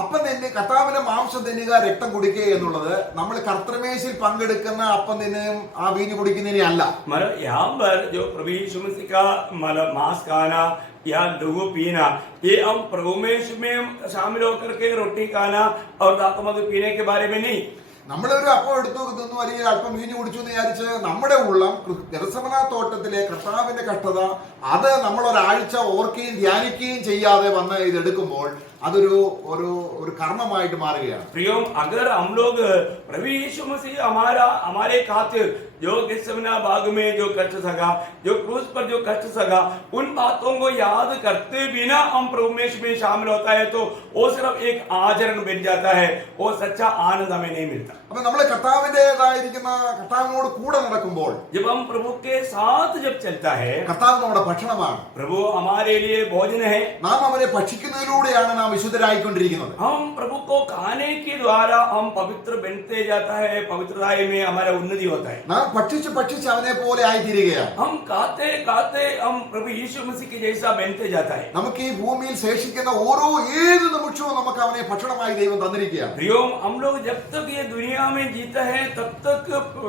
അപ്പം തന്നെ കർത്താവിന്റെ മാംസം തിന്നുക രക്തം കുടിക്കുക എന്നുള്ളത് നമ്മൾ കർത്തൃമേശയിൽ പങ്കെടുക്കുന്ന അപ്പം തിന്നുകയും ആ വീഞ്ഞ് കുടിക്കുന്നതിനെ അല്ല. मतलब यहाँ पर जो प्रभु यीशु मसीह का मतलब मांस खाना या लहू पीना, ये हम प्रभु में शामिल होकर के रोटी खाना और दाखमधु पीने के बारे में नहीं। നമ്മളൊരു അപ്പം എടുത്തു തിന്നു അല്ലെങ്കിൽ അല്പം വീഞ്ഞു കുടിച്ചു എന്ന് വിചാരിച്ച് നമ്മുടെ ഉള്ളം ഗെത്സമന തോട്ടത്തിലെ കർത്താവിന്റെ കഷ്ടത അത് നമ്മൾ ഒരാഴ്ച ഓർക്കുകയും ധ്യാനിക്കുകയും ചെയ്യാതെ വന്ന് ഇതെടുക്കുമ്പോൾ അതൊരു കർമ്മമായിട്ട് മാറുകയാണ്. प्रियो, अगर हम लोग प्रभु यीशु मसीह हमारे खातिर जो गेत्सेमनी बाग में जो कष्ट सगा, जो क्रूस पर जो कष्ट सगा, उन बातों को याद करते बिना हम प्रभु में शामिल होता है तो वो सिर्फ एक आचरण बन जाता है, वो सच्चा आनंद हमें नहीं मिलता. അപ്പൊ നമ്മൾ കർത്താവിനോട് കൂടെ നടക്കുമ്പോൾ, जब हम प्रभु के साथ जब चलता है, കർത്താവ് നമ്മുടെ ഭക്ഷണമാണ്. प्रभु हमारे लिए भोजन है. നാം അവനെ ഭക്ഷിക്കുന്നതിലൂടെയാണ് നാം വിശുദ്ധരായിക്കൊണ്ടിരിക്കുന്നത്. हम प्रभु को खाने के द्वारा हम पवित्र बनते जाता है, पवित्रता में हमारा उन्नति होता है. നാം ഭക്ഷിച്ച് അവനെ പോലെ ആയിത്തീരുകയാണ്. हम खाते खाते हम प्रभु यीशु मसीह के जैसा बनते जाता है. നമുക്ക് ഈ ഭൂമിയിൽ ശേഷിക്കുന്ന ഏത് നിമിഷവും നമുക്ക് അവനെ ഭക്ഷണമായി ദൈവം തന്നിരിക്കുകയാണ്. प्रियो, हम लोग जब तक ये दुनिया में जीते हैं तब तक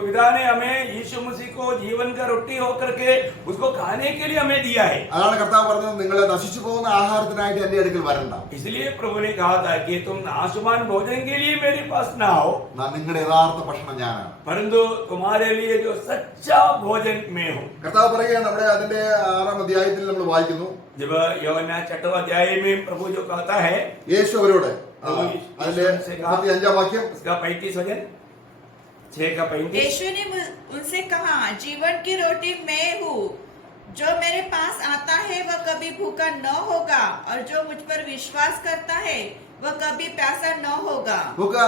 पिता ने हमें यीशु मसीह को जीवन का रोटी होकर के उसको खाने के लिए हमें दिया है. അതാണ് കർത്താവ് പറഞ്ഞത്, നിങ്ങൾ നശിച്ചു പോകുന്ന ആഹാരത്തിനായിട്ട് എന്റെ അടുക്കൽ വരണ്ട. इसलिए प्रभु ने कहा था कि तुम नाशवान भोजन के लिए मेरे पास ना आओ, നിങ്ങളുടെ യഥാർത്ഥ ഭക്ഷണം ഞാനാണ്. परंतु तुम्हारे लिए जो सच्चा भोजन मैं हूँ. കർത്താവ് പറയുകയാണ്, നമ്മുടെ അതിന്റെ 6-ാം അധ്യായത്തിൽ നമ്മൾ വായിക്കുന്നു, जब यूहन्ना 6वां अध्याय में प्रभु जो कहता है, യേശു അവരോട് അതിന്റെ 35-ാം വാക്യം, उसका 35 वचन 6 का 35. यीशु ने उनसे कहा, जीवन की रोटी मैं हूँ, जो मेरे पास आता है वह कभी भूखा न होगा और जो मुझ पर विश्वास करता है वह कभी प्यासा न होगा.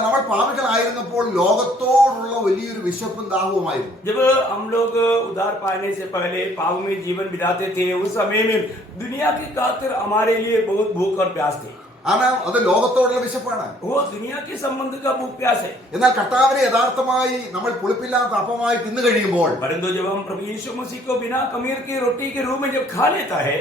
നമ്മൾ പാപികളായിരുന്നപ്പോൾ ലോകത്തോടുള്ള വലിയൊരു വിശപ്പും ദാഹവുമായിരുന്നു. जब हम लोग उद्धार पाने से पहले पाप में जीवन बिताते थे, उस समय में दुनिया की खातिर हमारे लिए बहुत भूख और प्यास थी. അത് ലോകത്തോടുള്ള വിശപ്പാണ്. वो दुनिया के संबंध का भूख प्यास है. എന്നാൽ കർത്താവിനെ യഥാർത്ഥമായി നമ്മൾ പുളിപ്പില്ലാത്ത അപ്പമായി തിന്നു കഴിയുമ്പോൾ, परंतु जब हम प्रभु यीशु मसीह को बिना खमीर की रोटी के रूप में जब खा लेता है,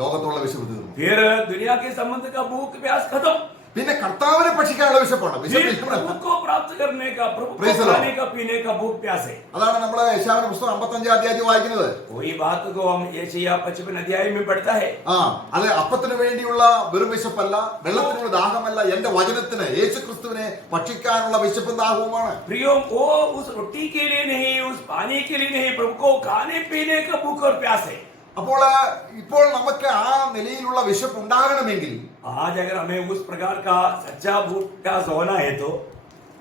ലോകത്തോടുള്ള വിശപ്പ് തീർന്നു. फिर दुनिया के संबंध का भूख प्यास खत्म. പിന്നെ കർത്താവിനെ ഭക്ഷിക്കാനുള്ള വിശപ്പാണ്. फिर प्रभु को प्राप्त करने का, प्रभु को Praise the Lord. खाने का, पीने का भूख प्यास है. അതാണ് നമ്മൾ യെശയ്യാവിന്റെ പുസ്തകം 55-ാം അധ്യായത്തിൽ വായിക്കുന്നത്. वही बात को हम यशायाह 55 अध्याय में पढ़ता है. അത് അപ്പത്തിന് വേണ്ടിയുള്ള വെറും വിശപ്പല്ല, വെള്ളത്തിനുള്ള ദാഹമല്ല, എന്റെ വചനത്തിന്, യേശുക്രിസ്തുവിനെ ഭക്ഷിക്കാനുള്ള വിശപ്പും ദാഹവുമാണ്. प्रियो, वो उस रोटी के लिए नहीं, उस पानी के लिए नहीं, प्रभु को खाने पीने का भूख और प्यास है. അപ്പോൾ ഇപ്പോൾ നമുക്ക് ആ നിലയിലുള്ള വിശപ്പ് ഉണ്ടാകണമെങ്കിൽ आज अगर हमें उस प्रकार का सच्चा भूख प्यास होना है तो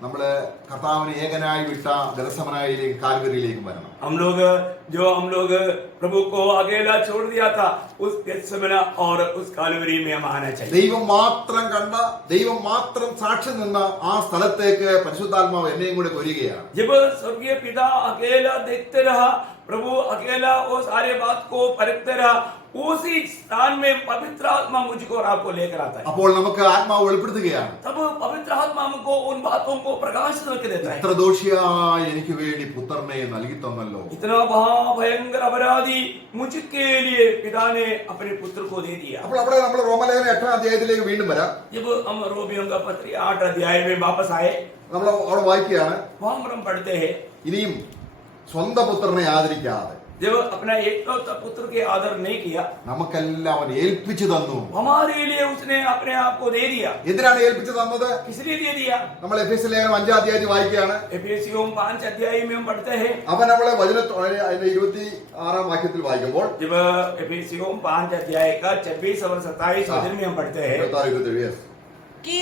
നമ്മള് കർത്താവിനെ ഏകനായി വിട്ട ഗെത്സമനായിലേക്ക് കാൽവരിയിലേക്ക് വരണം. हम लोग प्रभु को अकेला छोड़ दिया था, उस गेत्सेमनी और उस कालवरी में हम आना चाहिए. ദൈവം മാത്രം കണ്ട, ദൈവം മാത്രം സാക്ഷി നിന്ന ആ സ്ഥലത്തേക്ക് പരിശുദ്ധാത്മാവ് എന്നെയും കൂടെ വരികയാണ്. जब स्वर्गीय पिता अकेला देखते रहा, प्रभु अकेला वो सारे बात को परखते रहा, उसी स्थान में पवित्र आत्मा मुझको और आपको लेकर आता है. അപ്പോൾ നമുക്ക് ആത്മാവ് വെളിപ്പെടുത്തുകയാണ്, तब पवित्र आत्मा हमको उन बातों को प्रकाशित करके देता है. എത്ര ദോഷിയായി എനിക്ക് വേണ്ടി പുത്രനെ നൽകി തന്നല്ലോ. इतना भयंकर अपराधी मुझके लिए पिता ने अपने पुत्र को दे दिया. അപ്പോൾ അവിടെ നമ്മൾ റോമലേഖനം 8-ാം അധ്യായത്തിലേക്ക് വീണ്ടും വരാം. जब हम रोमियों का पत्र 8 अध्याय में वापस आए, നമ്മൾ അവിടെ വായിക്കുകയാണ്, वहां पर हम पढ़ते हैं, ഇനിയും സ്വന്തം പുത്രനെ ആദരിക്കാതെ जब अपना एकलौता पुत्र के आदर नहीं किया, നമുക്കെല്ലാം അവൻ ഏൽപ്പിച്ചു തന്നു. हमारे लिए उसने अपने आप को दे दिया. എന്തിനാണ് ഏൽപ്പിച്ചു തന്നത്? किसलिए दे दिया? നമ്മൾ എഫേസ്യ ലേഖനം 5-ാം അധ്യായത്തിൽ വായിക്കുകയാണ്. एफेसियों 5 अध्याय में हम पढ़ते हैं. അവൻ നമ്മളെ വചനത്തോടെ അതിന്റെ 26-ാം വാക്യത്തിൽ വായിക്കുമ്പോൾ, जब एफेसियों 5 अध्याय का 26 और 27 वचन में हम पढ़ते हैं 26-27 कि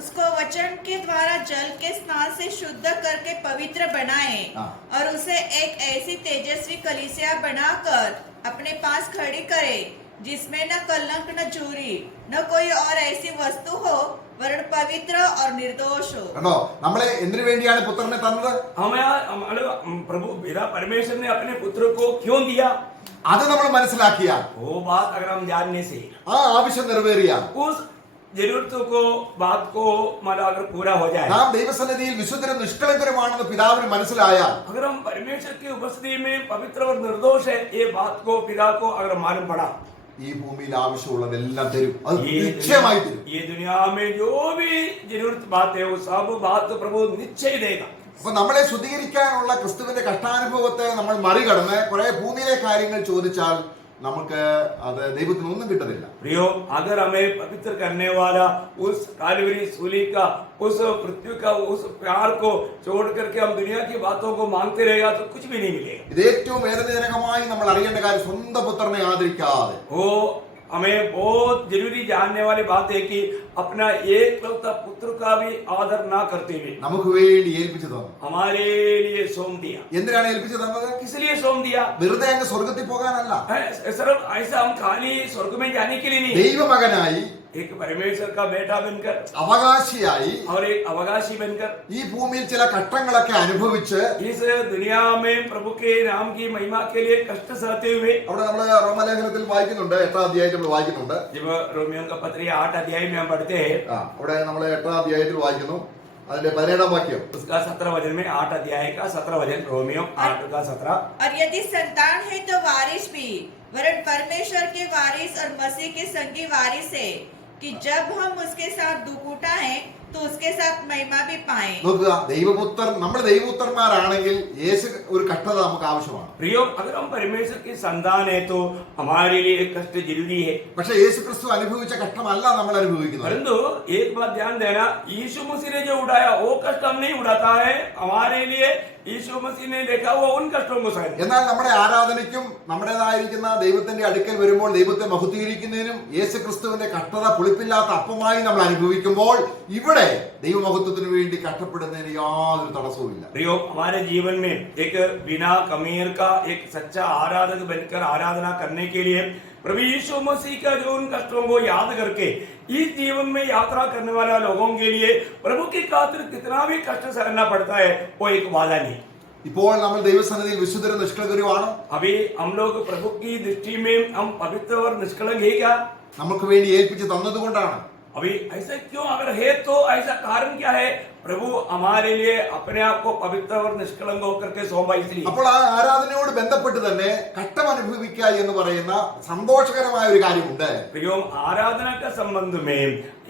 उसको वचन के द्वारा जल के स्नान से शुद्ध करके पवित्र बनाए और उसे एक ऐसी तेजस्वी कलीसिया बनाकर अपने पास खड़ी करे जिसमें न कलंक न झूरी न कोई और ऐसी वस्तु हो वरन पवित्र और निर्दोष हो. കണ്ടോ, നമ്മളെ എന്തിനു വേണ്ടിയാണ് പുത്രനെ തന്നത്? हमारे प्रभु पिता परमेश्वर ने अपने पुत्र को क्यों दिया? അത് നമ്മൾ മനസ്സിലാക്കിയാൽ, वो बात अगर हम जानने से, ആ ആവശ്യം നിറവേറിയാൽ, उस जरूरतों को बात को मतलब अगर पूरा हो जाए, നാം ദൈവസന്നിധിയിൽ വിശുദ്ധരും നിഷ്കളങ്കരുമാണെന്ന് പിതാവിന് മനസ്സിലായാൽ, अगर हम परमेश्वर की उपस्थिति में पवित्र और निर्दोष है, ये बात को पिता को अगर मालूम पड़ा, ഈ ഭൂമിയിൽ ആവശ്യമുള്ളതെല്ലാം തരും. അത് നിശ്ചയമായി തരും. ये दुनिया में जो भी जरूरत बात है वो सब बात तो प्रभु निश्चय देगा. അപ്പൊ നമ്മളെ ശുദ്ധീകരിക്കാനുള്ള ക്രിസ്തുവിന്റെ കഷ്ടാനുഭവത്തെ നമ്മൾ മറികടന്ന് കുറെ ഭൂമിയിലെ കാര്യങ്ങൾ ചോദിച്ചാൽ നമുക്ക് അത് ദൈവത്തിന് ഒന്നും കിട്ടത്തില്ല. प्रियो, अगर हमें पवित्र करने वाला उस कालवरी सूली का, उस पृथ्वी का, उस प्यार को छोड़ करके हम दुनिया की बातों को मांगते रहेगा तो कुछ भी नहीं मिलेगा. ഇത് ഏറ്റവും വേദനാജനകമായി നമ്മൾ അറിയേണ്ട കാര്യം, സ്വന്തം പുത്രനെ ആദരിക്കാതെ वो हमें बहुत जरूरी जानने वाली बात है कि अपना एकलौता पुत्र का भी आदर ना करते हुए നമുക്ക് വേണ്ടി ഏൽപ്പിച്ചു തന്നു. हमारे लिए सोम दिया. എന്തിനാണ് ഏൽപ്പിച്ചു തന്നത്? किस लिए सोम दिया? വെറുതെ അങ്ങ് സ്വർഗത്തിൽ പോകാനല്ല. सिर्फ ऐसा हम खाली स्वर्ग में जाने के लिए नहीं, ദൈവമകനായി, एक परमेश्वर का बेटा बनकर അവകാശിയായി और एक अवकाशी बनकर ഈ ഭൂമിയിൽ ചില ഘട്ടങ്ങളൊക്കെ അനുഭവിച്ച് इस दुनिया में प्रभु के नाम की महिमा के लिए कष्ट सहते हुए, അവിടെ നമ്മൾ റോമലേഖനത്തിൽ വായിക്കുന്നുണ്ട്, 8ാം അധ്യായത്തിൽ നമ്മൾ വായിക്കുന്നുണ്ട്. जब रोमियो का पत्री 8 अध्याय में हम पढ़ते हैं, അവിടെ നമ്മൾ 8ാം അധ്യായത്തിൽ വായിക്കുന്നു, അതിന്റെ 17ാം വാക്യം. उसका 17 वचन में 8 अध्याय का 17 वचन, रोमियो 8 का 17. और यदि संतान है तो वारिस भी, वरन परमेश्वर के वारिस और मसीह के संगी वारिस है, कि जब हम उसके साथ दुख उठाएं तो उसके साथ महिमा भी पाएं. നോക്കുക, ദൈവപുത്രർ, നമ്മൾ ദൈവപുത്രന്മാരാണെങ്കിൽ യേശു ഒരു കഷ്ടത നമുക്ക് ആവശ്യമാണ്. प्रियो, अगर हम परमेश्वर की संतान है तो हमारे लिए कष्ट जरूरी है. പക്ഷെ യേശു ക്രിസ്തു അനുഭവിച്ച കഷ്ടമല്ല നമ്മൾ അനുഭവിക്കുന്നത്. परंतु एक बात ध्यान देना, यीशु मसीह ने जो उठाया वो कष्ट हम नहीं उठाता है. हमारे लिए यीशु मसीह ने देखा हुआ उन कष्टों को सहन. എന്നാൽ നമ്മുടെ ആരാധനയ്ക്കും നമ്മുടേതായിരിക്കുന്ന ദൈവത്തിന്റെ അടുക്കൽ വരുമ്പോൾ ദൈവത്തെ മഹത്വീകരിക്കുന്നതിനും യേശു ക്രിസ്തുവിന്റെ കഷ്ടത പുളിപ്പില്ലാത്ത അപ്പമായി നമ്മൾ അനുഭവിക്കുമ്പോൾ ഇവിടെ ദൈവമഹത്വത്തിന് വേണ്ടി കഷ്ടപ്പെടുന്നതിന് യാതൊരു തടസ്സവുമില്ല. प्रियो, हमारे जीवन में एक बिना कमीर का एक सच्चा आराधक बनकर आराधना करने के लिए प्रभु यीशु मसीह का जो उन कष्टों को याद करके इस जीवन में यात्रा करने वाला लोगों के लिए प्रभु की खातिर कितना भी कष्ट सहना पड़ता है, वो एक वादा नहीं. ഇപ്പോൾ നമ്മൾ ദൈവസന്നിധിയിൽ വിശുദ്ധരും നിഷ്കളങ്കരുമാണ്. अभी हम लोग प्रभु की दृष्टि में हम पवित्र और निष्कलंक है क्या? നമുക്ക് വേണ്ടി ഏൽപ്പിച്ച് തന്നതുകൊണ്ടാണ്. अभी ऐसा क्यों? अगर है तो ऐसा कारण क्या है? प्रभु हमारे लिए अपने आप को पवित्र और निष्कलंक होकर के सौंपा इसलिए. അപ്പോൾ ആ ആരാധനയോട് ബന്ധപ്പെട്ട് തന്നെ കഷ്ടം അനുഭവിക്കുക എന്ന് പറയുന്ന സന്തോഷകരമായ ഒരു കാര്യമുണ്ട്. प्रियो, आराधना के संबंध में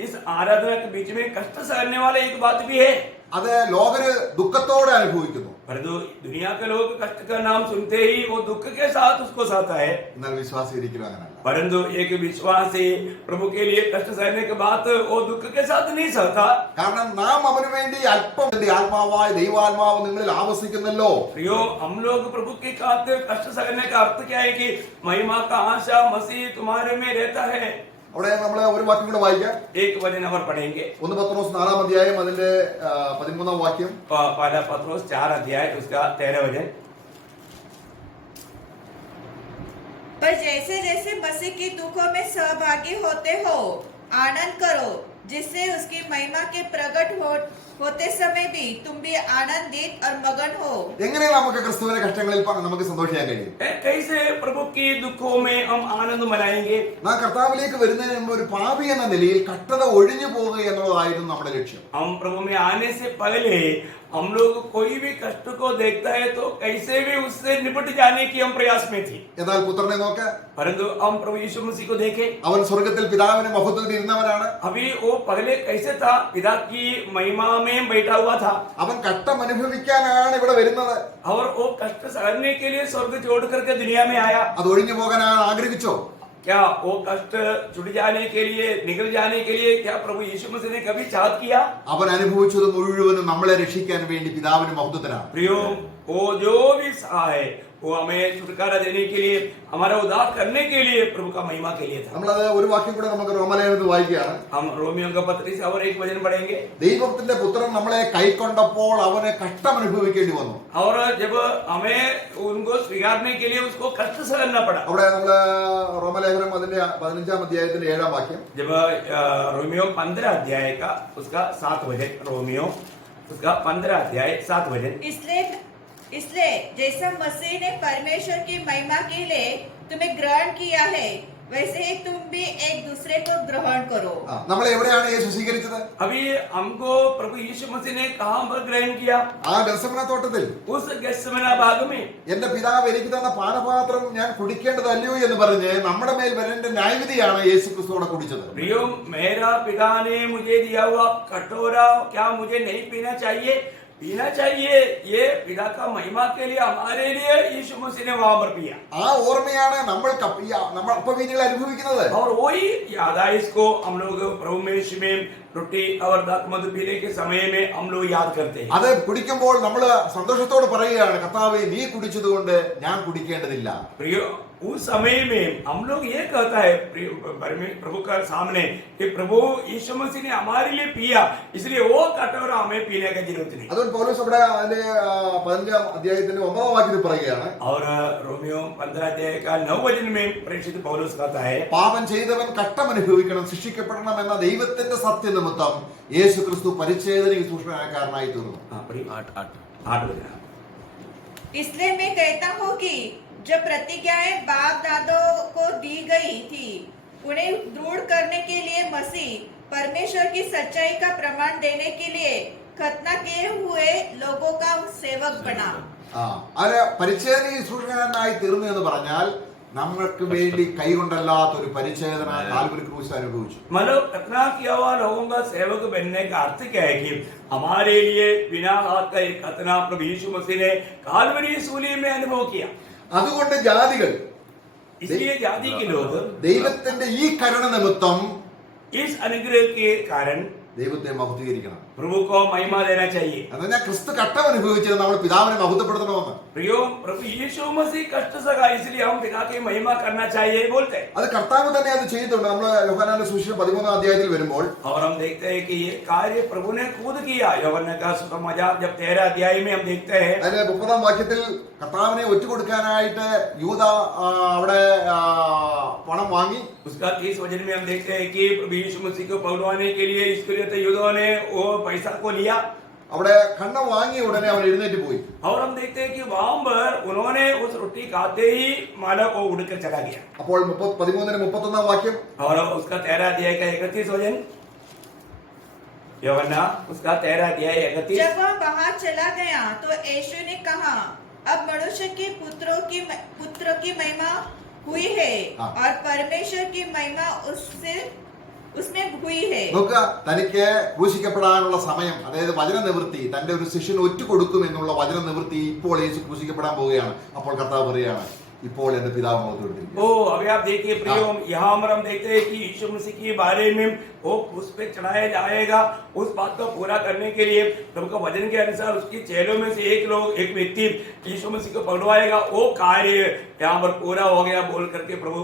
इस आराधना के बीच में कष्ट सहने वाला एक बात भी है. അത് ലോകര് ദുഃഖത്തോടെ അനുഭവിക്കുന്നു. परंतु दुनिया के लोग कष्ट का नाम सुनते ही वो दुख के साथ उसको सहता है. എന്നാൽ വിശ്വാസി ഒരിക്കലും അങ്ങനല്ല. परंतु एक विश्वासी प्रभु के लिए कष्ट सहने के बाद वो दुख के साथ नहीं सहता. കാരണം നാം അവന് വേണ്ടി അല്പം ആത്മാവായ ദൈവാത്മാവ് നിങ്ങളിൽ ആവസിക്കുന്നല്ലോ. प्रियो, हम लोग प्रभु की खातिर कष्ट सहने का अर्थ क्या है कि महिमा का आशा मसीह तुम्हारे में रहता है. അവിടെ നമ്മൾ ഒരു വാക്യം കൂടെ വായിക്കാം. एक वचन और पढ़ेंगे. 1 പത്രോസ് 4ാം അധ്യായം അതിന്റെ 13ാം വാക്യം. पहला पत्रोस 4 अध्याय उसका 13 वचन. पर जैसे जैसे मसीह के दुखों में सहभागी होते हो, आनंद करो, जिससे उसकी महिमा के प्रकट होते समय भी तुम भी आनंदित और मगन हो. എങ്ങനെ നമുക്ക് ക്രിസ്തുവിന്റെ കഷ്ടങ്ങളിൽ നമുക്ക് സന്തോഷിക്കാൻ കഴിയും? कैसे प्रभु की दुखों में हम आनंद मनाएंगे? നാം കർത്താവിലേക്ക് വരുന്നതിന് മുമ്പ് ഒരു പാപി എന്ന നിലയിൽ കഷ്ടത ഒഴിഞ്ഞു പോകുക എന്നുള്ളതായിരുന്നു നമ്മുടെ ലക്ഷ്യം. हम प्रभु में आने से पहले हम लोग कोई भी कष्ट को देखता है तो कैसे भी उससे निपट जाने की हम प्रयास में थे. എന്നാൽ പുത്രനെ നോക്ക്, परंतु हम प्रभु यीशु मसीह को देखें. അവൻ സ്വർഗത്തിൽ പിതാവിന്റെ മഹത്വത്തിൽ ഇരുന്നവനാണ്. अभी वो पहले कैसे था? पिता की महिमा में बैठा हुआ था അവൻ കഷ്ടം അനുഭവിക്കാനാണ് ഇവിടെ വരുന്നത്. और वो कष्ट सहने के लिए स्वर्ग छोड़ करके दुनिया में आया. അത് ഒഴിഞ്ഞു പോകാനാണ് ആഗ്രഹിച്ചോ? क्या वो कष्ट छुट जाने के लिए, निकल जाने के लिए क्या प्रभु यीशु मसीह ने कभी चाहत किया? അവൻ അനുഭവിച്ചത് മുഴുവനും നമ്മളെ രക്ഷിക്കാൻ വേണ്ടി പിതാവിന്റെ മഹത്വത്തിനാണ്. प्रियो, वो जो भी सहा है वो हमें छुटकारा देने के लिए, हमारा उद्धार करने के लिए, प्रभु का महिमा के लिए था. നമ്മളത് ഒരു വാക്യം കൂടെ നമുക്ക് റോമലേഖനത്തിൽ വായിക്കുകയാണ്. हम रोमियो का पत्री से और एक वचन पढ़ेंगे. ദൈവത്തിന്റെ പുത്രൻ നമ്മളെ കൈക്കൊണ്ടപ്പോൾ അവന് കഷ്ടം അനുഭവിക്കേണ്ടി വന്നു. और जब हमें उनको स्वीकारने के लिए उसको कष्ट सहना पड़ा. അവിടെ നമ്മള് റോമലേഖനം അതിന്റെ 15ാം അധ്യായത്തിന്റെ 7ാം വാക്യം. जब रोमियो 15 अध्याय का उसका 7 वचन, रोमियो उसका 15 अध्याय 7 वचन. इसलिए जैसा मसीह ने परमेश्वर की महिमा के लिए तुम्हें ग्रहण किया है, वैसे ही तुम भी एक दूसरे को ग्रहण करो. നമ്മളെ എവിടെയാണ് യേശു സ്വീകരിച്ചത്? अभी हमको प्रभु यीशु मसीह ने कहां पर ग्रहण किया? ആ ഗത്സമന തോട്ടത്തിൽ. उस गेत्सेमने भाग में. എന്റെ പിതാവ് എനിക്ക് തന്ന പാനപാത്രം ഞാൻ കുടിക്കേണ്ടതല്ലയോ എന്ന് പറഞ്ഞ് നമ്മുടെ മേൽ വരേണ്ട ന്യായവിധിയാണ് യേശു ക്രിസ്തുവിടെ കുടിച്ചത്. प्रियो, मेरा पिता ने मुझे दिया हुआ कटोरा क्या मुझे नहीं पीना चाहिए? पीना चाहिए. ये पिता का महिमा के लिए, हमारे लिए यीशु मसीह ने वहां पर पिया. ആ ഓർമ്മയാണ് നമ്മൾ അപ്പവീഞ്ഞുകൾ അനുഭവിക്കുന്നത്. और वही याद है इसको हम लोग प्रभु में यीशु में रोटी और दाखमधु पीने के समय में हम लोग याद करते हैं. അത് കുടിക്കുമ്പോൾ നമ്മൾ സന്തോഷത്തോട് പറയുകയാണ്, കർത്താവേ നീ കുടിച്ചതുകൊണ്ട് ഞാൻ കുടിക്കേണ്ടതില്ല. प्रियो, उस समय में हम लोग ये कहता है प्रभु का सामने कि प्रभु यीशु मसीह ने हमारे लिए पिया, इसलिए वो कटोरा हमें पीने की जरूरत नहीं। അതുകൊണ്ട് പൗലോസ് അവിടെ അതിന്റെ 15-ാം അധ്യായത്തിന്റെ 9-ാം വാക്യത്തിൽ പറയുകയാണ്, और रोमियो 15 अध्याय का 9 वचन में प्रेषित पौलुस कहता है, പാപം ചെയ്തവൻ കഷ്ടം അനുഭവിക്കണം, ശിക്ഷിക്കപ്പെടണം എന്ന ദൈവത്തിന്റെ സത്യനിമിത്തം യേശു ക്രിസ്തു പരിച്ഛേദനയ്ക്ക് ശുശ്രൂഷക്കാരനായി തീർന്നു. 8 वचन। इसलिए मैं कहता हूँ कि जो प्रतिज्ञाएं बाप दादों को दी गई थी उन्हें दृढ़ करने के लिए मसीह परमेश्वर की सच्चाई का प्रमाण देने के लिए खतना किए हुए लोगों का सेवक बना। അതിന് പരിച്ഛേദനയ്ക്ക് ശുശ്രൂഷക്കാരനായി തീർന്നു എന്ന് പറഞ്ഞാൽ നമ്മൾക്ക് വേണ്ടി കൈകൊണ്ടല്ലാത്ത ഒരു പരിച്ഛേദന കാൽവരി ക്രൂശിൽ അനുഭവിച്ചു. मतलब खतना किया हुआ लोगों का सेवक बनने का अर्थ क्या है कि हमारे लिए बिना हाथ का एक खतना प्रभु यीशु मसीह ने कालवरी सूली में अनुभव किया। അതുകൊണ്ട് ജാതികൾ इसलिए जाति के लोग ദൈവത്തിന്റെ ഈ കരുണ നിമിത്തം इस अनुग्रह के कारण ദൈവത്തെ മഹത്വീകരിക്കണം. प्रभु को महिमा देना चाहिए। അതെന്നാ ക്രിസ്തു കഷ്ടം അനുഭവിച്ചത് നമ്മൾ പിതാവിനെ മഹത്വപ്പെടുത്തണമെന്ന്. प्रियो प्रभु यीशु मसीह कष्ट सका, इसलिए हम पिता की महिमा करना चाहिए बोलते हैं। അത് കർത്താവ് തന്നെ അത് ചെയ്തിട്ടുണ്ട്. നമ്മൾ യോഹന്നാന്റെ സുവിശേഷം 13-ാം അധ്യായത്തിൽ വരുമ്പോൾ और हम देखते हैं कि ये कार्य प्रभु ने खुद किया। യോഹന്നാൻ का सुसमाचार जब 13 अध्याय में हम देखते हैं, അതിന്റെ 30-ാം വാക്യത്തിൽ കർത്താവിനെ ഒറ്റുകൊടുക്കാനായിട്ട് യൂദ അവിടെ പണം വാങ്ങി. उसका 30 वचन में हम देखते हैं कि प्रभु यीशु मसीह को पकड़वाने के लिए इस्करियोत यूदा ने वो पैसा को लिया। അവിടെ കണ്ണം വാങ്ങിയ ഉടനെ അവൻ എഴുന്നേറ്റ് പോയി. और हम देखते हैं कि वहां पर उन्होंने उस रोटी खाते ही माला को उड़कर चला गया। അപ്പോൾ 13-ന്റെ 31-ാം വാക്യം, और उसका 13 अध्याय का 31 वचन, यूहन्ना उसका 13 अध्याय 31। जब वह बाहर चला गया तो यीशु ने कहा, अब मनुष्य के पुत्र की महिमा हुई है और परमेश्वर की महिमा उसमें हुई है। നോക്കുക, തനിക്ക് ക്രൂശിക്കപ്പെടാനുള്ള സമയം, അതായത് വചന നിവൃത്തി, തന്റെ ഒരു ശിഷ്യന് ഒറ്റുകൊടുക്കും എന്നുള്ള വചന നിവൃത്തി ഇപ്പോൾ യേശു ക്രൂശിക്കപ്പെടാൻ പോവുകയാണ്. അപ്പോൾ കർത്താവ് പറയുകയാണ്, ഇപ്പോൾ എന്റെ പിതാവ് മഹത്വപ്പെടുത്തിയിരിക്കുന്നു. ओ अभी आप देखिए प्रियो, यहाँ पर हम देखते हैं कि यीशु मसीह के बारे में वो उस पे चढ़ाया जाएगा। उस बात को पूरा करने के लिए प्रभु का वचन के अनुसार उसके चेलों में से एक व्यक्ति यीशु मसीह को पकड़वाएगा। वो कार्य यहाँ पर पूरा हो गया बोल करके प्रभु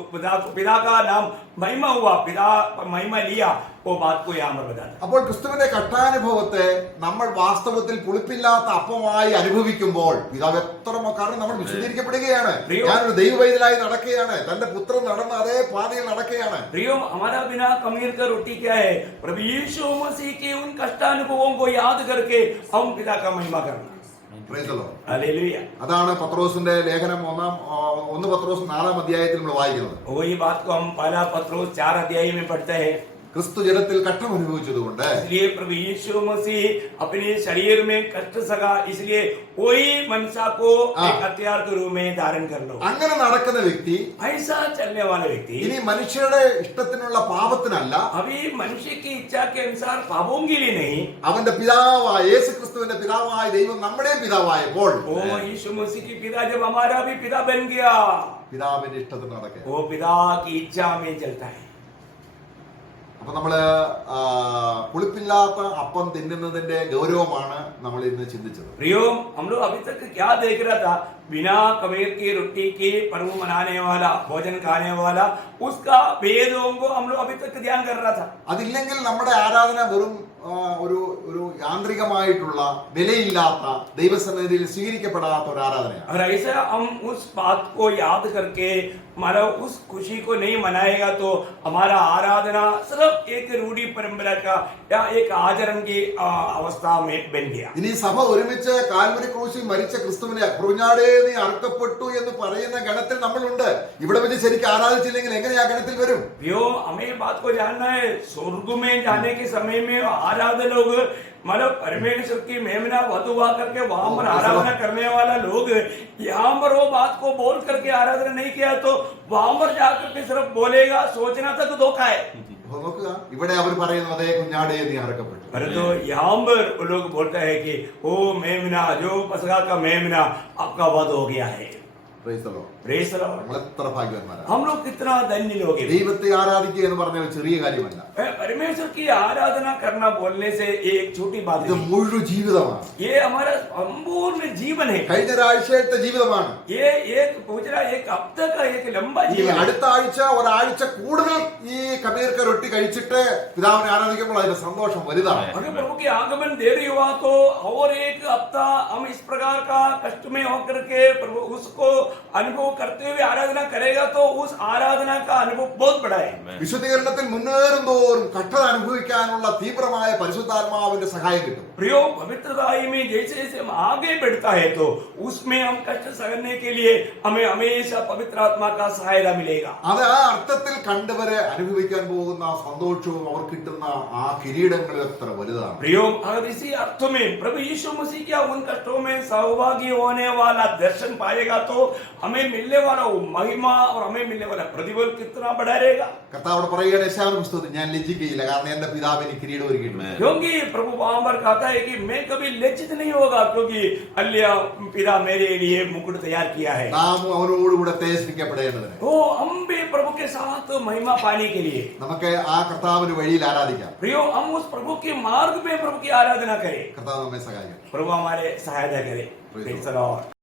पिता का नाम महिमा हुआ, पिता महिमा लिया, वो बात को यहाँ पर बताता। അപ്പോൾ ക്രിസ്തുവിന്റെ കഷ്ടാനുഭവത്തെ നമ്മൾ വാസ്തവത്തിൽ പുളിപ്പില്ലാത്ത അപ്പമായി അനുഭവിക്കുമ്പോൾ പിതാവ് എത്ര, കാരണം നമ്മൾ വിശദീകരിക്കപ്പെടുകയാണ്. ഞാനൊരു ദൈവവൈദ്യനായി നടക്കുകയാണ്, തന്റെ പുത്രൻ നടന്ന അതേ പാതയിൽ നടക്കുകയാണ്. प्रियो, हमारा बिना कमीर का रोटी क्या है? प्रभु यीशु मसीह के उन कष्टानुभवों को याद करके हम पिता का महिमा करना। Praise the Lord. हालेलुया। അതാണ് പത്രോസിന്റെ ലേഖനം 1 പത്രോസ് 4-ാം അധ്യായത്തിൽ നമ്മൾ വായിക്കുന്നത്. वही बात को हम पहला पत्रोस 4 अध्याय में पढ़ते हैं। ക്രിസ്തു ജനത്തിൽ കഷ്ടം അനുഭവിച്ചതുകൊണ്ട് इसलिए प्रभु यीशु मसीह अपने शरीर में कष्ट सका, इसलिए वही मनुष्य को एक हथियार के रूप में धारण कर लो। അങ്ങനെ നടക്കുന്ന വ്യക്തി ऐसा चलने वाला व्यक्ति ഇനി മനുഷ്യരുടെ ഇഷ്ടത്തിനുള്ള പാപത്തിനല്ല, अभी मनुष्य की इच्छा के अनुसार पापों के लिए नहीं, അവന്റെ പിതാവായ യേശു ക്രിസ്തുവിന്റെ പിതാവായ ദൈവം നമ്മുടെ പിതാവായപ്പോൾ वो यीशु मसीह की पिता जब हमारा भी पिता बन गया, പിതാവിന്റെ ഇഷ്ടത്തിന് നടക്കുക. वो पिता की इच्छा में चलता है। അപ്പൊ നമ്മള് പുളിപ്പില്ലാത്ത അപ്പം തിന്നുന്നതിന്റെ ഗൗരവമാണ് നമ്മൾ ഇന്ന് ചിന്തിച്ചത്. प्रियो, हम लोग अभी तक क्या देख रहा था? बिना कमीर की रोटी की पर्व मनाने वाला, भोजन खाने वाला, उसका भेदों को हम लोग अभी तक ध्यान कर रहा था। അതില്ലെങ്കിൽ നമ്മുടെ ആരാധന വെറും ഒരു യാന്ത്രികമായിട്ടുള്ള വിലയില്ലാത്ത ദൈവസന്നിധിയിൽ സ്വീകരിക്കപ്പെടാത്ത ഒരു ആരാധനയാണ്. अगर ऐसा हम उस बात को याद करके हमारा उस खुशी को नहीं मनाएगा तो हमारा आराधना सिर्फ एक रूढ़ी परंपरा का या एक आचरण की अवस्था में बन गया। ഇനി സഭ ഒരുമിച്ച് കാൽവരി ക്രൂശിൽ മരിച്ച ക്രിസ്തുവിനെ കുഞ്ഞാടേ നീ അറുക്കപ്പെട്ടു എന്ന് പറയുന്ന ഗണത്തിൽ നമ്മളുണ്ട്. ഇവിടെ വെച്ച് ശരിക്കും ആരാധിച്ചില്ലെങ്കിൽ എങ്ങനെ ആ ഗണത്തിൽ വരും? यो हमें बात को जानना है, स्वर्ग में जाने के समय में आराधना लोग, मतलब परमेश्वर की मेमना वधुआ करके वहां पर आराधना करने वाला लोग यहाँ पर वो बात को बोल करके आराधना नहीं किया तो वहां पर जाकर के सिर्फ बोलेगा, सोचना तक धोखा है। നോക്കുക, ഇവിടെ അവർ പറയുന്നത് അതേ കുഞ്ഞാടേ നീ അറുക്കപ്പെട്ടു. परंतु यहाँ पर वो लोग बोलता है कि ओ मेमना, जो पसगा का मेमना आपका वध हो गया है। Praise the Lord. Praise the Lord. നമ്മൾ എത്ര ഭാഗ്യവാന്മാരാണ്. हम लोग कितना धन्य लोग हैं. ദൈവത്തെ ആരാധിക്കുക എന്ന് പറഞ്ഞ ഒരു ചെറിയ കാര്യമല്ല. परमेश्वर की आराधना करना बोलने से एक छोटी बात ഇത് नहीं. മുഴു ജീവിതമാണ്. ये हमारा संपूर्ण जीवन है. കഴിഞ്ഞ ഒരാഴ്ചത്തെ ജീവിതമാണ്. ये एक पूछना एक हफ्ते का एक लंबा ഈ जीवन है. അടുത്ത ആഴ്ച ഒരാഴ്ച കൂടുതൽ ഈ കബീർക്ക റൊട്ടി കഴിച്ചിട്ട് പിതാവിനെ ആരാധിക്കുമ്പോൾ അതിന്റെ സന്തോഷം വലുതാണ്. अगर प्रभु की आगमन देरी हुआ तो और एक हफ्ता हम इस प्रकार का कष्ट में होकर के प्रभु उसको अनुभव करते हुए आराधना करेगा तो उस आराधना का अनुभव बहुत बड़ा है. വിശുദ്ധീകരണത്തിൽ മുന്നേറും തോറും കഷ്ടത അനുഭവിക്കാനുള്ള തീവ്രമായ പരിശുദ്ധാത്മാവിന്റെ സഹായം കിട്ടും. प्रियो पवित्रताई में जैसे जैसे हम आगे बढ़ता है तो उसमें हम कष्ट सहने के लिए हमें हमेशा पवित्र आत्मा का सहायता मिलेगा. അത് ആ അർത്ഥത്തിൽ കണ്ടവരെ അനുഭവിക്കാൻ പോകുന്ന ആ സന്തോഷവും അവർ കിട്ടുന്ന ആ കിരീടങ്ങളും എത്ര വലുതാണ്. प्रियो अगर इसी अर्थ में प्रभु यीशु मसीह क्या उन कष्टों में सहभागी होने वाला दर्शन पाएगा तो हमें मिलने वाला वो महिमा और हमें मिलने वाला प्रतिफल कितना बड़ा रहेगा. കർത്താവോട് പറയുകയാണ് യെശയ്യാവിന്റെ പുസ്തകത്തിൽ, ഞാൻ ലജ്ജിക്കുകയില്ല, കാരണം എന്റെ പിതാവിന് കിരീടം ഒരുക്കിയിട്ടുണ്ട്. क्योंकि प्रभु वहां पर कहता है कि मैं कभी लज्जित नहीं होगा क्योंकि अल्लाह पिता मेरे लिए मुकुट तैयार किया है. നാം അവനോടുകൂടെ തേജസ്കരിക്കപ്പെടേണ്ടതിന് तो हम भी प्रभु के साथ महिमा पाने के लिए നമുക്ക് ആ കർത്താവിന്റെ വഴിയിൽ ആരാധിക്കാം. प्रियो हम उस प्रभु के मार्ग में प्रभु की आराधना करें. കർത്താവ് നമ്മെ സഹായിക്കും. प्रभु हमारे सहायता करे. Praise the Lord.